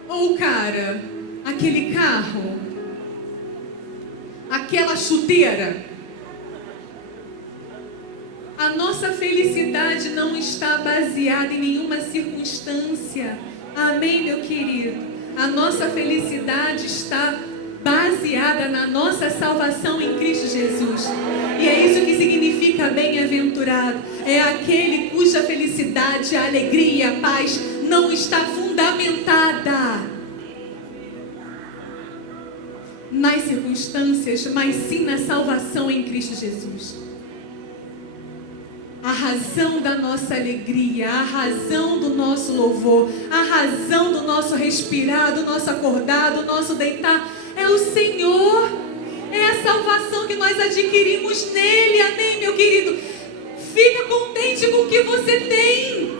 ou cara, aquele carro, aquela chuteira, a nossa felicidade não está baseada em nenhuma circunstância Amém, meu querido? A nossa felicidade está baseada na nossa salvação em Cristo Jesus. E é isso que significa bem-aventurado. É aquele cuja felicidade, a alegria, a paz não está fundamentada nas circunstâncias, mas sim na salvação em Cristo Jesus. A razão da nossa alegria, a razão do nosso louvor, a razão do nosso respirar, do nosso acordar, do nosso deitar, é o Senhor. É a salvação que nós adquirimos nele. Amém, meu querido? Fica contente com o que você tem.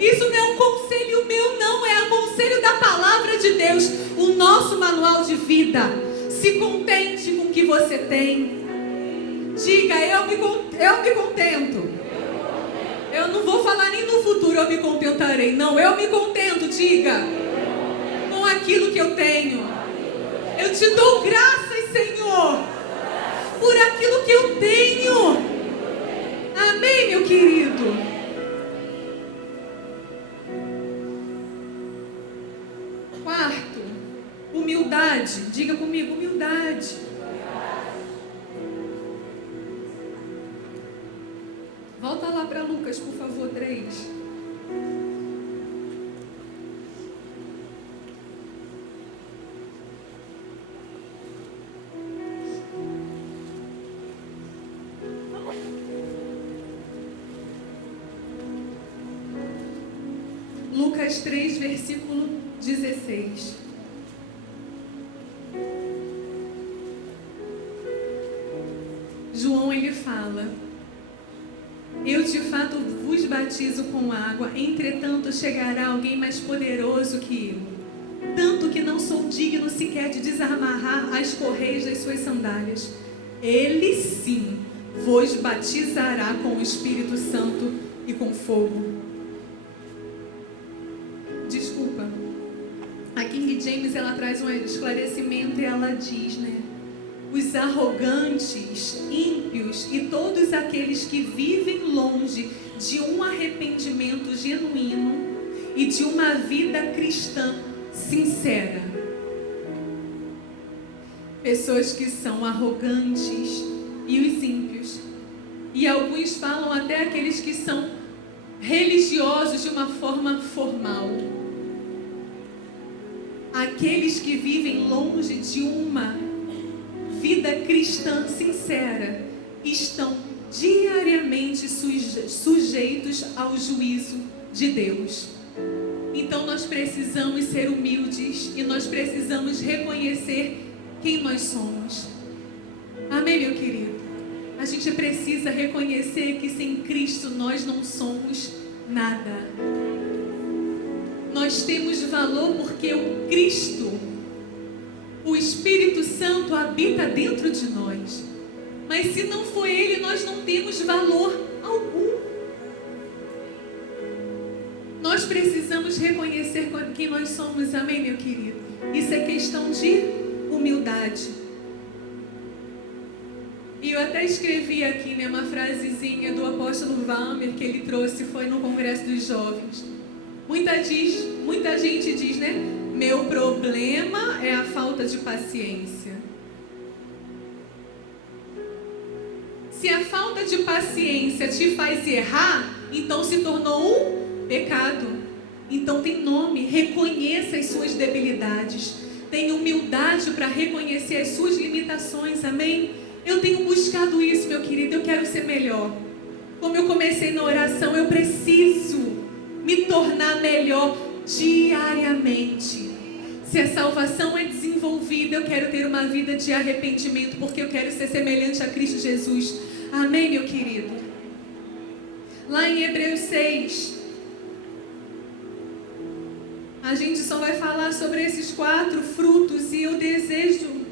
Isso não é um conselho meu, não. É o conselho da palavra de Deus. O nosso manual de vida. Se contente com o que você tem. Diga, eu me contento. Eu não vou falar nem no futuro eu me contentarei. Não, eu me contento, diga. Com aquilo que eu tenho. Eu te dou graças, Senhor, por aquilo que eu tenho. Amém, meu querido? Quarto, humildade. Diga comigo, humildade. Volta lá para Lucas, por favor, 3. Lucas 3, versículo 16. João, ele fala: eu de fato vos batizo com água, entretanto chegará alguém mais poderoso que eu, tanto que não sou digno sequer de desamarrar as correias das suas sandálias. Ele sim vos batizará com o Espírito Santo e com fogo. Desculpa, a King James ela traz um esclarecimento e ela diz, né? Os arrogantes, ímpios e todos aqueles que vivem longe de um arrependimento genuíno e de uma vida cristã sincera. Pessoas que são arrogantes e os ímpios. E alguns falam até aqueles que são religiosos de uma forma formal. Aqueles que vivem longe de uma vida cristã sincera estão diariamente sujeitos ao juízo de Deus. Então nós precisamos ser humildes e nós precisamos reconhecer quem nós somos. Amém, meu querido? A gente precisa reconhecer que sem Cristo nós não somos nada. Nós temos valor porque o Cristo, o Espírito Santo habita dentro de nós. Mas se não for Ele, nós não temos valor algum. Nós precisamos reconhecer quem nós somos. Amém, meu querido? Isso é questão de humildade. E eu até escrevi aqui, né, uma frasezinha do apóstolo Valmer que ele trouxe, foi no Congresso dos Jovens. Muita gente diz, né? Meu problema é a falta de paciência. Se a falta de paciência te faz errar, então se tornou um pecado. Então tem nome, reconheça as suas debilidades. Tenha humildade para reconhecer as suas limitações, amém? Eu tenho buscado isso, meu querido, eu quero ser melhor. Como eu comecei na oração, eu preciso me tornar melhor diariamente. Se a salvação é desenvolvida, eu quero ter uma vida de arrependimento, porque eu quero ser semelhante a Cristo Jesus. Amém, meu querido? Lá em Hebreus 6, a gente só vai falar sobre esses 4 frutos e eu desejo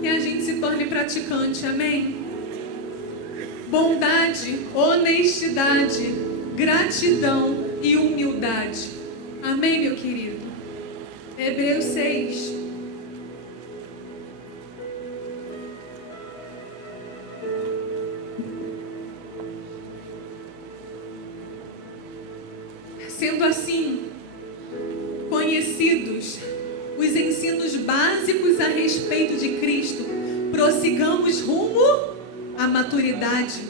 que a gente se torne praticante, amém? Bondade, honestidade, gratidão e humildade. Amém, meu querido? Hebreus 6. assim conhecidos os ensinos básicos a respeito de Cristo, prossigamos rumo à maturidade,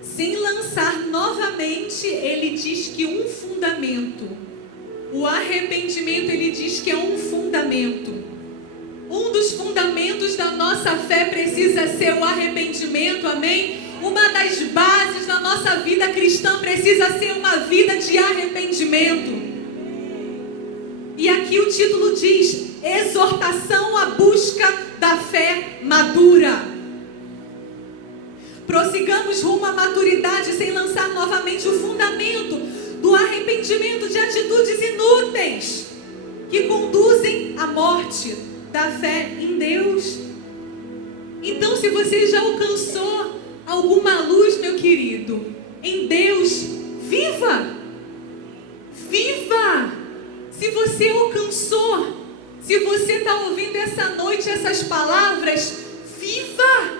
sem lançar novamente, ele diz que um fundamento. O arrependimento, ele diz que é um fundamento. Um dos fundamentos da nossa fé precisa ser o arrependimento, amém? Uma das bases da nossa vida cristã precisa ser uma vida de arrependimento. E aqui o título diz: exortação à busca da fé madura. Prossigamos rumo à maturidade sem lançar novamente o fundamento do arrependimento de atitudes inúteis que conduzem à morte da fé em Deus. Então, se você já alcançou alguma luz, meu querido, em Deus, viva! Viva! Se você alcançou, se você está ouvindo essa noite essas palavras, viva!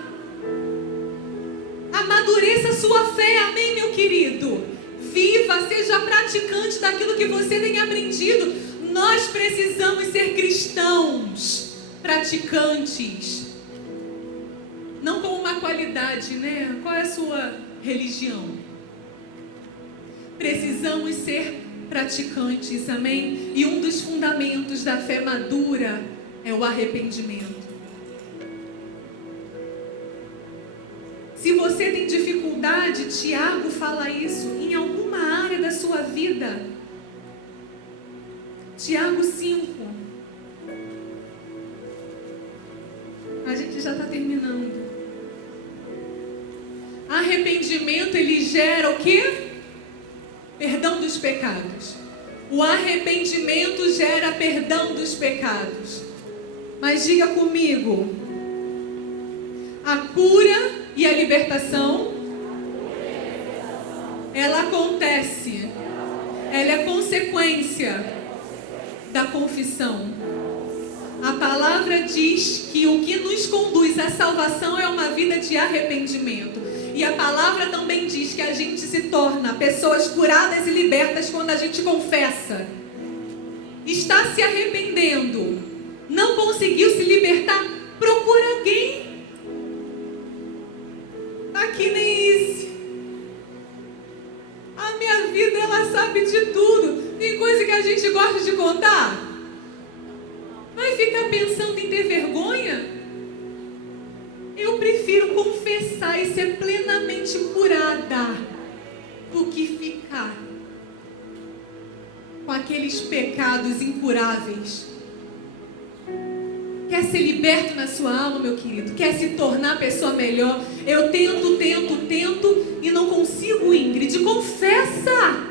Amadureça a sua fé, amém, meu querido? Viva, seja praticante daquilo que você tem aprendido. Nós precisamos ser cristãos praticantes. Não como uma qualidade, né? Qual é a sua religião? Precisamos ser praticantes, amém? E um dos fundamentos da fé madura é o arrependimento. Se você tem dificuldade, Tiago fala isso, em alguma área da sua vida. Tiago 5. A gente já está terminando. Arrependimento, ele gera o quê? Perdão dos pecados. O arrependimento gera perdão dos pecados. Mas diga comigo: a cura e a libertação, ela acontece, ela é consequência da confissão. A palavra diz que o que nos conduz à salvação é uma vida de arrependimento. E a palavra também diz que a gente se torna pessoas curadas e libertas quando a gente confessa. Está se arrependendo, não conseguiu se libertar, procura alguém. Aqui nem isso. A minha vida, ela sabe de tudo. Tem coisa que a gente gosta de contar. Vai ficar pensando em ter vergonha? Eu prefiro confessar e ser plenamente curada do que ficar com aqueles pecados incuráveis. Quer ser liberto na sua alma, meu querido? Quer se tornar pessoa melhor? Eu tento e não consigo, Ingrid. Confessa!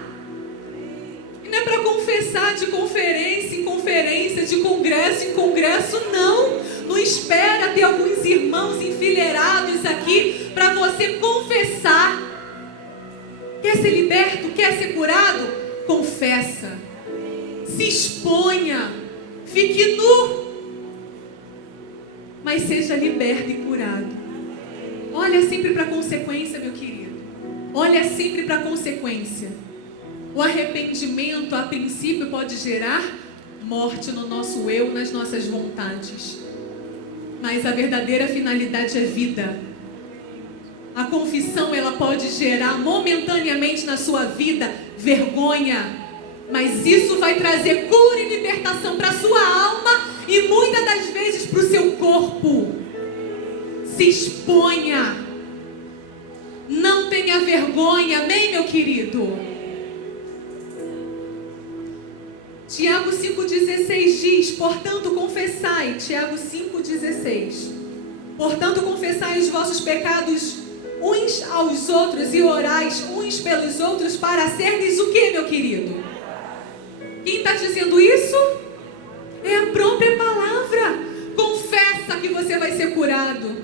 E não é para confessar de conferência em conferência, de congresso em congresso, não. Não espera ter alguns irmãos enfileirados aqui para você confessar. Quer ser liberto? Quer ser curado? Confessa. Se exponha. Fique nu. Mas seja liberto e curado. Olha sempre para a consequência, meu querido. Olha sempre para a consequência. O arrependimento, a princípio, pode gerar morte no nosso eu, nas nossas vontades. Mas a verdadeira finalidade é vida. A confissão, ela pode gerar momentaneamente na sua vida vergonha. Mas isso vai trazer cura e libertação para a sua alma e muitas das vezes para o seu corpo. Se exponha. Não tenha vergonha, amém, meu querido? Tiago 5,16 diz: portanto confessai, Tiago 5,16, portanto confessai os vossos pecados uns aos outros e orais uns pelos outros para serdes o que, meu querido? Quem está dizendo isso? É a própria palavra. Confessa que você vai ser curado.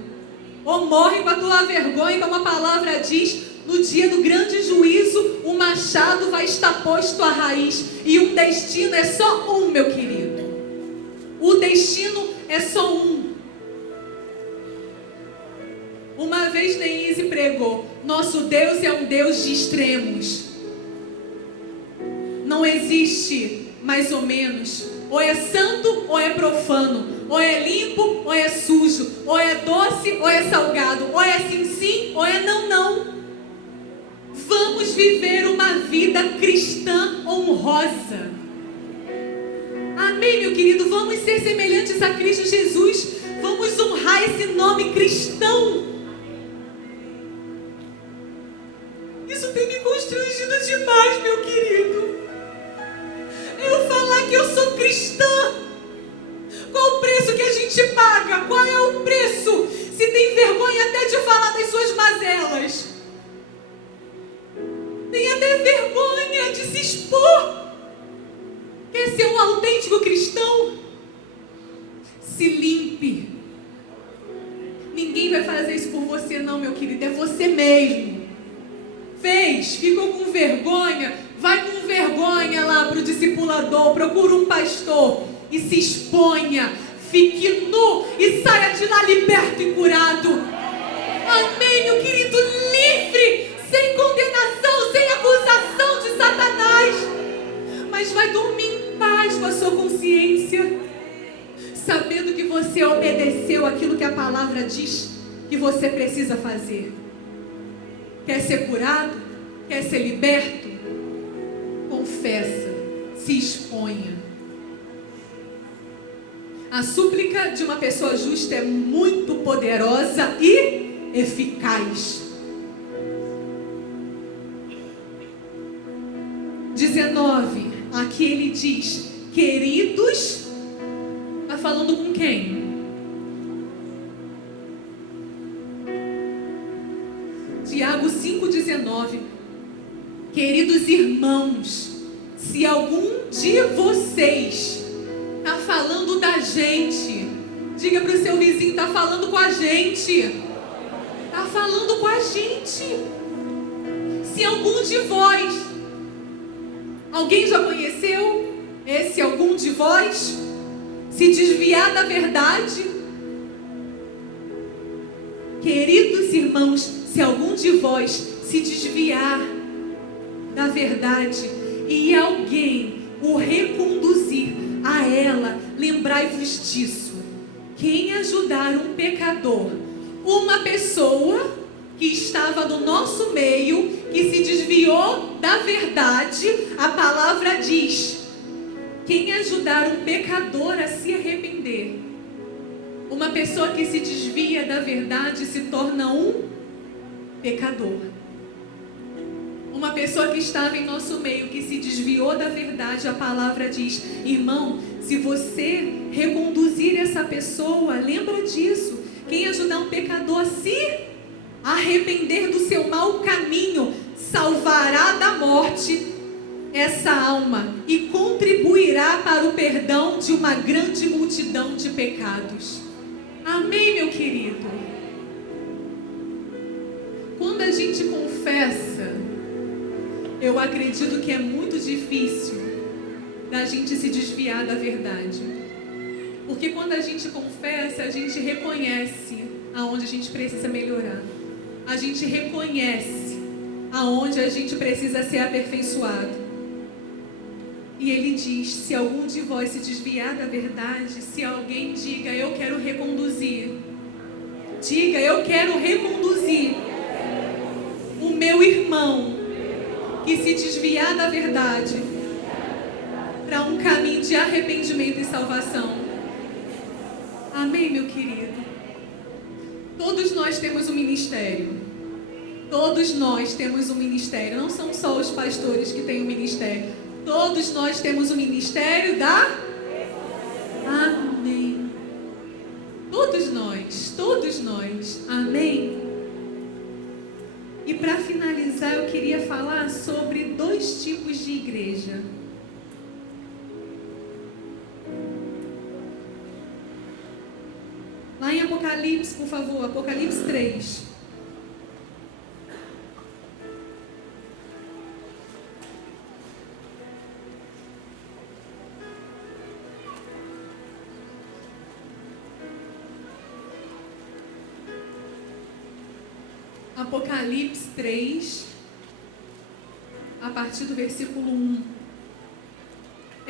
Ou morre com a tua vergonha, como a palavra diz. No dia do grande juízo, o machado vai estar posto à raiz. E um destino é só um, meu querido. O destino é só um. Uma vez Neise pregou: nosso Deus é um Deus de extremos. Não existe mais ou menos. Ou é santo ou é profano. Ou é limpo ou é sujo. Ou é doce ou é salgado. Ou é sim, sim ou é não, não. Vamos viver uma vida cristã honrosa. Amém, meu querido? Vamos ser semelhantes a Cristo Jesus. Vamos honrar esse nome cristão. Isso tem me constrangido demais, meu querido. Eu falar que eu sou cristã. Qual o preço que a gente paga? Qual é o preço? Se tem vergonha até de falar das suas mazelas. Tem até vergonha de se expor. Quer ser um autêntico cristão? Se limpe. Ninguém vai fazer isso por você não, meu querido. É você mesmo. Fez, ficou com vergonha, vai com vergonha lá para o discipulador, procura um pastor e se exponha, fique nu e saia de lá liberto e curado. Amém, meu querido, livre, sem condenação, sem acusação de Satanás, mas vai dormir em paz com a sua consciência, sabendo que você obedeceu aquilo que a palavra diz que você precisa fazer. Quer ser curado? Quer ser liberto? Confessa, se exponha. A súplica de uma pessoa justa é muito poderosa e eficaz. 19, aqui ele diz: queridos, está falando com quem? Tiago 5,19. Queridos irmãos, se algum de vocês está falando da gente, diga para o seu vizinho, está falando com a gente. Está falando com a gente. Se algum de vós, alguém já conheceu esse algum de vós, se desviar da verdade? Queridos irmãos, se algum de vós se desviar da verdade e alguém o reconduzir a ela, lembrai-vos disso. Quem ajudar um pecador, uma pessoa que estava no nosso meio, que se desviou da verdade, a palavra diz: quem ajudar um pecador a se arrepender, uma pessoa que se desvia da verdade se torna um pecador. Uma pessoa que estava em nosso meio, que se desviou da verdade, a palavra diz: irmão, se você reconduzir essa pessoa, lembra disso. Quem ajudar um pecador a se arrepender do seu mau caminho, salvará da morte essa alma e contribuirá para o perdão de uma grande multidão de pecados. Amém, meu querido? Quando a gente confessa, eu acredito que é muito difícil da gente se desviar da verdade. Porque quando a gente confessa, a gente reconhece aonde a gente precisa melhorar. A gente reconhece aonde a gente precisa ser aperfeiçoado. E ele diz: se algum de vós se desviar da verdade, se alguém diga: eu quero reconduzir. Diga: eu quero reconduzir o meu irmão que se desviar da verdade para um caminho de arrependimento e salvação. Amém, meu querido? Todos nós temos um ministério. Todos nós temos um ministério. Não são só os pastores que têm um ministério. Todos nós temos o ministério da... Amém. Todos nós. Amém. E para finalizar, eu queria falar sobre 2 tipos de igreja. Lá em Apocalipse, por favor, Apocalipse 3. Apocalipse 3, a partir do versículo 1.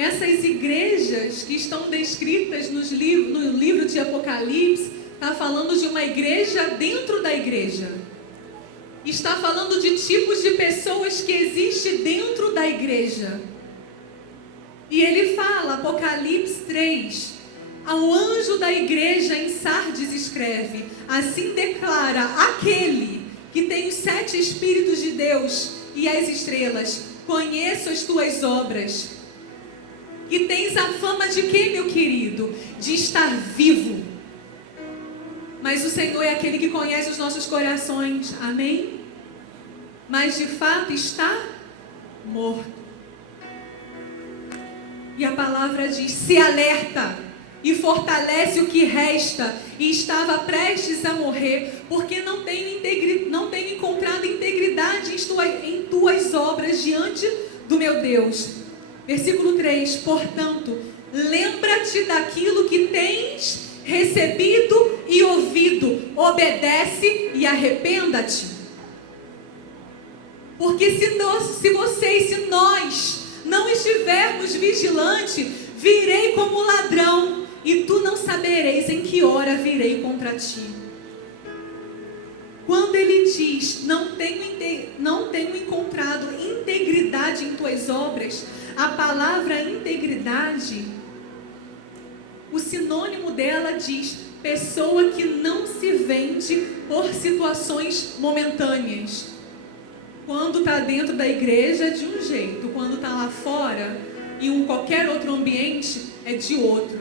Essas igrejas que estão descritas no livro de Apocalipse, está falando de uma igreja dentro da igreja. Está falando de tipos de pessoas que existem dentro da igreja. E ele fala, Apocalipse 3, ao anjo da igreja em Sardes escreve, assim declara aquele que tem os 7 Espíritos de Deus e as estrelas, conheço as tuas obras, que tens a fama de quê, meu querido? De estar vivo. Mas o Senhor é aquele que conhece os nossos corações, amém? Mas de fato está morto. E a palavra diz, se alerta e fortalece o que resta, e estava prestes a morrer, porque não tenho encontrado integridade em tuas obras diante do meu Deus. Versículo 3, portanto, lembra-te daquilo que tens recebido e ouvido, obedece e arrependa-te. Porque se nós não estivermos vigilantes, virei como ladrão, e tu não sabereis em que hora virei contra ti. Quando ele diz, não tenho encontrado integridade em tuas obras, a palavra integridade, o sinônimo dela diz, pessoa que não se vende por situações momentâneas. Quando está dentro da igreja é de um jeito, quando está lá fora, em qualquer outro ambiente, é de outro.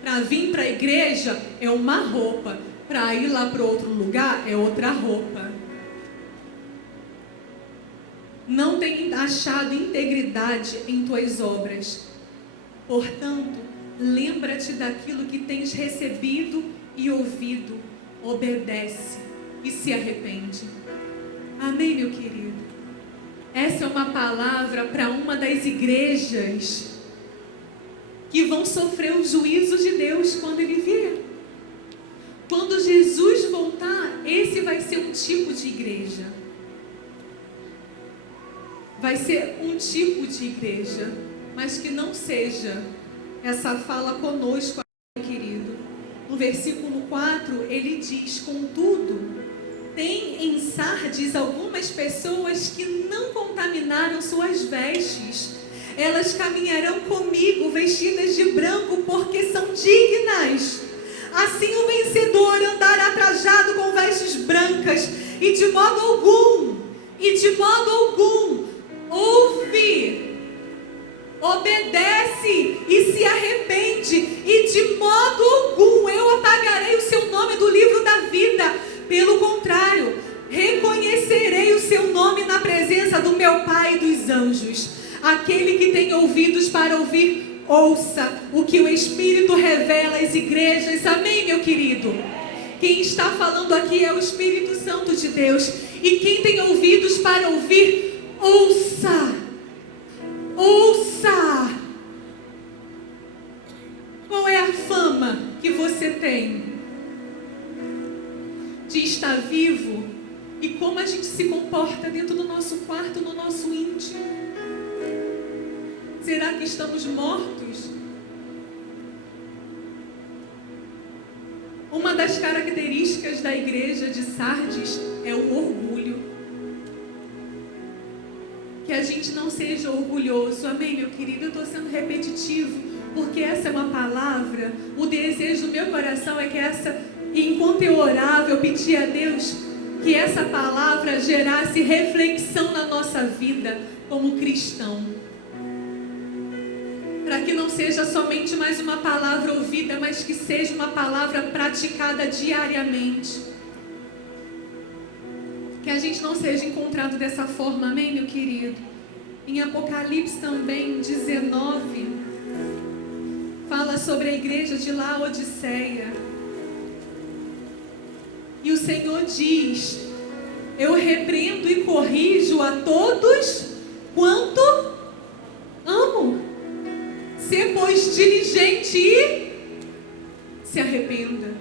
Para vir para a igreja é uma roupa, para ir lá para outro lugar é outra roupa. Não tem achado integridade em tuas obras. Portanto, lembra-te daquilo que tens recebido e ouvido, obedece e se arrepende. Amém, meu querido? Essa é uma palavra para uma das igrejas que vão sofrer o juízo de Deus quando Ele vier. Quando Jesus voltar, esse vai ser um tipo de igreja. Vai ser um tipo de igreja, mas que não seja essa fala conosco, meu querido. No versículo 4, ele diz, contudo, tem em Sardes algumas pessoas que não contaminaram suas vestes. Elas caminharão comigo vestidas de branco, porque são dignas. Assim o vencedor andará trajado com vestes brancas, e de modo algum, ouve, obedece e se arrepende, e de modo algum eu apagarei o seu nome do livro da vida. Pelo contrário, reconhecerei o seu nome na presença do meu Pai e dos anjos. Aquele que tem ouvidos para ouvir, ouça o que o Espírito revela às igrejas. Amém, meu querido? Quem está falando aqui é o Espírito Santo de Deus. E quem tem ouvidos para ouvir, ouça. Ouça. Qual é a fama que você tem de estar vivo? E como a gente se comporta dentro do nosso quarto, no nosso íntimo? Será que estamos mortos? Uma das características da igreja de Sardes é o orgulho. Que a gente não seja orgulhoso. Amém, meu querido? Eu estou sendo repetitivo, porque essa é uma palavra. O desejo do meu coração é que enquanto eu orava, eu pedi a Deus que essa palavra gerasse reflexão na nossa vida como cristão. Para que não seja somente mais uma palavra ouvida, mas que seja uma palavra praticada diariamente. Que a gente não seja encontrado dessa forma, amém, meu querido? Em Apocalipse também, 19, fala sobre a igreja de Laodiceia. E o Senhor diz, eu repreendo e corrijo a todos quanto amo. Sê, pois, diligente e se arrependa.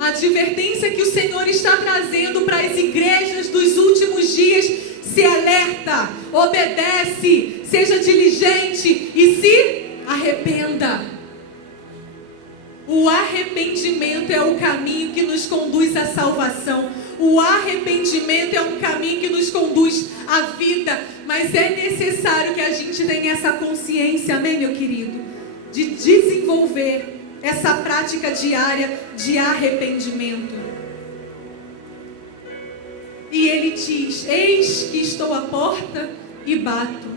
A advertência que o Senhor está trazendo para as igrejas dos últimos dias: se alerta, obedece, seja diligente e se arrependa. O arrependimento é o caminho que nos conduz à salvação. O arrependimento é um caminho que nos conduz à vida. Mas é necessário que a gente tenha essa consciência, amém, meu querido? De desenvolver essa prática diária de arrependimento. E ele diz: eis que estou à porta e bato.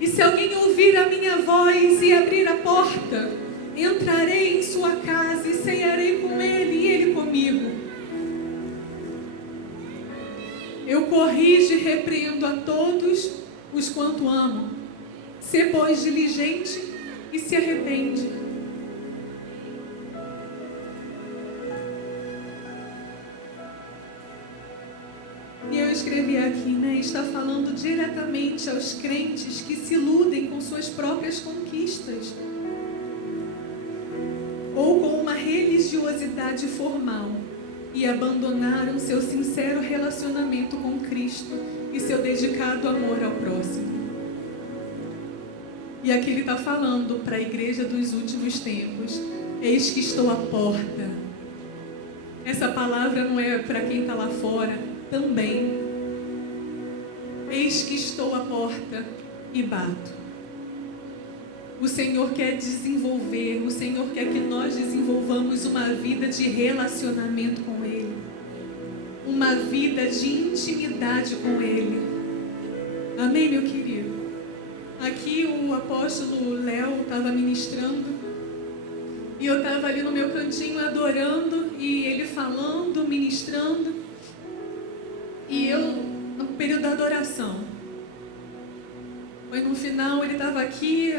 E se alguém ouvir a minha voz e abrir a porta, entrarei em sua casa e cearei com ele e ele comigo. Eu corrijo e repreendo a todos os quanto amo. Sê, pois, diligente e se arrepende. E eu escrevi aqui, né? Está falando diretamente aos crentes que se iludem com suas próprias conquistas, ou com uma religiosidade formal, e abandonaram seu sincero relacionamento com Cristo e seu dedicado amor ao próximo. E aqui ele está falando para a igreja dos últimos tempos: eis que estou à porta. Essa palavra não é para quem está lá fora também. Eis que estou à porta e bato. O Senhor quer desenvolver, o Senhor quer que nós desenvolvamos uma vida de relacionamento com Ele, uma vida de intimidade com Ele. Amém, meu querido? Aqui o apóstolo Léo estava ministrando e eu estava ali no meu cantinho adorando e ele falando, ministrando, e eu no período da adoração. Foi no final, ele estava aqui,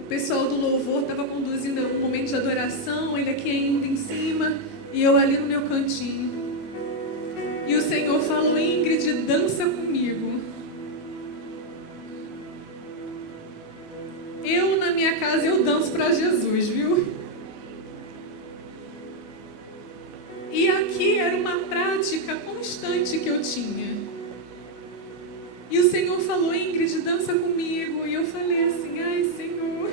o pessoal do louvor estava conduzindo um momento de adoração, ele aqui ainda em cima e eu ali no meu cantinho. E o Senhor falou: Ingrid, dança comigo. Eu, na minha casa, eu danço para Jesus, viu? E aqui era uma prática constante que eu tinha. E o Senhor falou: Ingrid, dança comigo. E eu falei assim: ai, Senhor.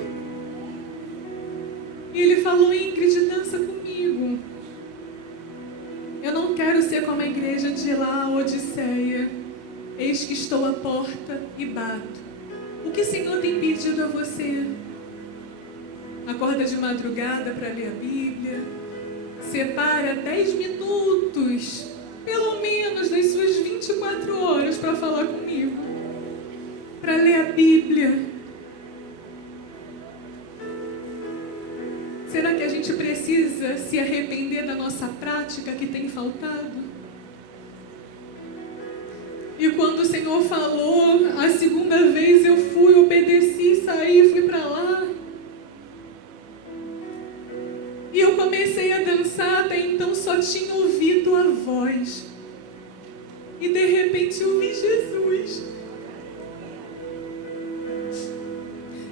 E Ele falou: Ingrid, dança comigo. Eu não quero ser como a igreja de lá, Odisseia. Eis que estou à porta e bato. O que o Senhor tem pedido a você? Acorda de madrugada para ler a Bíblia. Separa 10 minutos, pelo menos, das suas 24 horas para falar comigo, para ler a Bíblia. Será que a gente precisa se arrepender da nossa prática que tem faltado? E quando o Senhor falou, a segunda vez eu fui, obedeci, saí, fui para lá. E eu comecei a dançar, até então só tinha ouvido a voz. E de repente eu vi Jesus.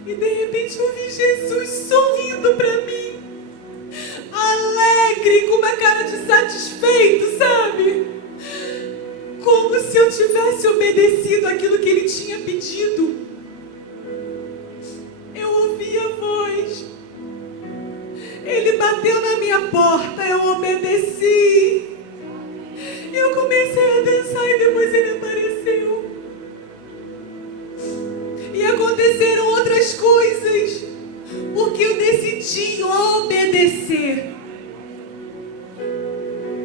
E de repente eu vi Jesus sorrindo para mim. Alegre, com uma cara de satisfeito, sabe? Como se eu tivesse obedecido aquilo que Ele tinha pedido. Eu ouvi a voz. Ele bateu na minha porta, eu obedeci. Eu comecei a dançar e depois Ele apareceu. E aconteceram outras coisas, porque eu decidi obedecer.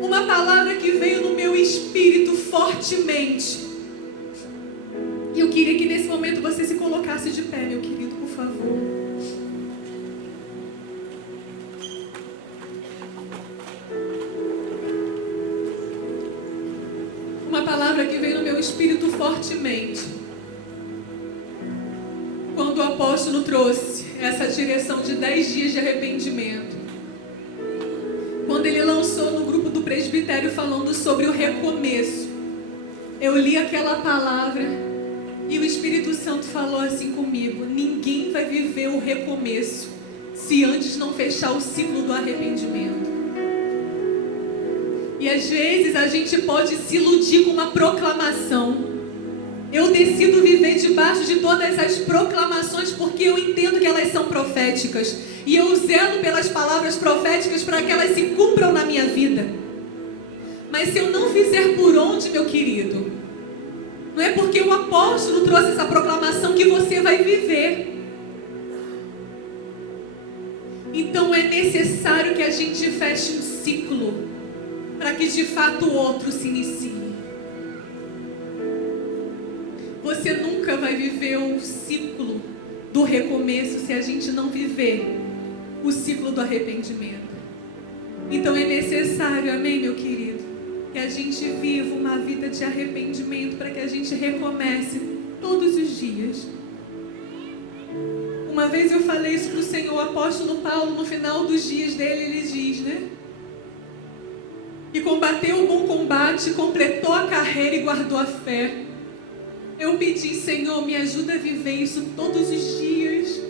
Uma palavra que veio no meu espírito fortemente. E eu queria que nesse momento você se colocasse de pé, meu querido, por favor. Uma palavra que veio no meu espírito fortemente. Quando o apóstolo trouxe essa direção de 10 dias de arrependimento. Quando ele lançou no grupo do presbitério falando sobre o recomeço. Eu li aquela palavra e o Espírito Santo falou assim comigo: ninguém vai viver o recomeço se antes não fechar o ciclo do arrependimento. E às vezes a gente pode se iludir com uma proclamação. Eu decido viver debaixo de todas as proclamações porque eu entendo que elas são proféticas. E eu zelo pelas palavras proféticas para que elas se cumpram na minha vida. Mas se eu não fizer por onde, meu querido, não é porque o apóstolo trouxe essa proclamação que você vai viver. Então é necessário que a gente feche um ciclo para que de fato o outro se inicie. Você nunca vai viver o ciclo do recomeço se a gente não viver o ciclo do arrependimento. Então é necessário, amém, meu querido, que a gente viva uma vida de arrependimento para que a gente recomece todos os dias. Uma vez eu falei isso para o Senhor, o apóstolo Paulo, no final dos dias dele, ele diz, né? Que combateu o bom combate, completou a carreira e guardou a fé. Eu pedi, Senhor, me ajuda a viver isso todos os dias.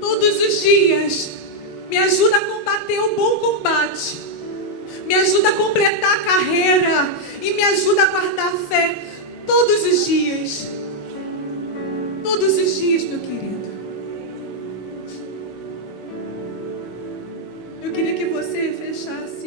Todos os dias. Me ajuda a combater o bom combate. Me ajuda a completar a carreira. E me ajuda a guardar a fé todos os dias. Todos os dias, meu querido. Eu queria que você fechasse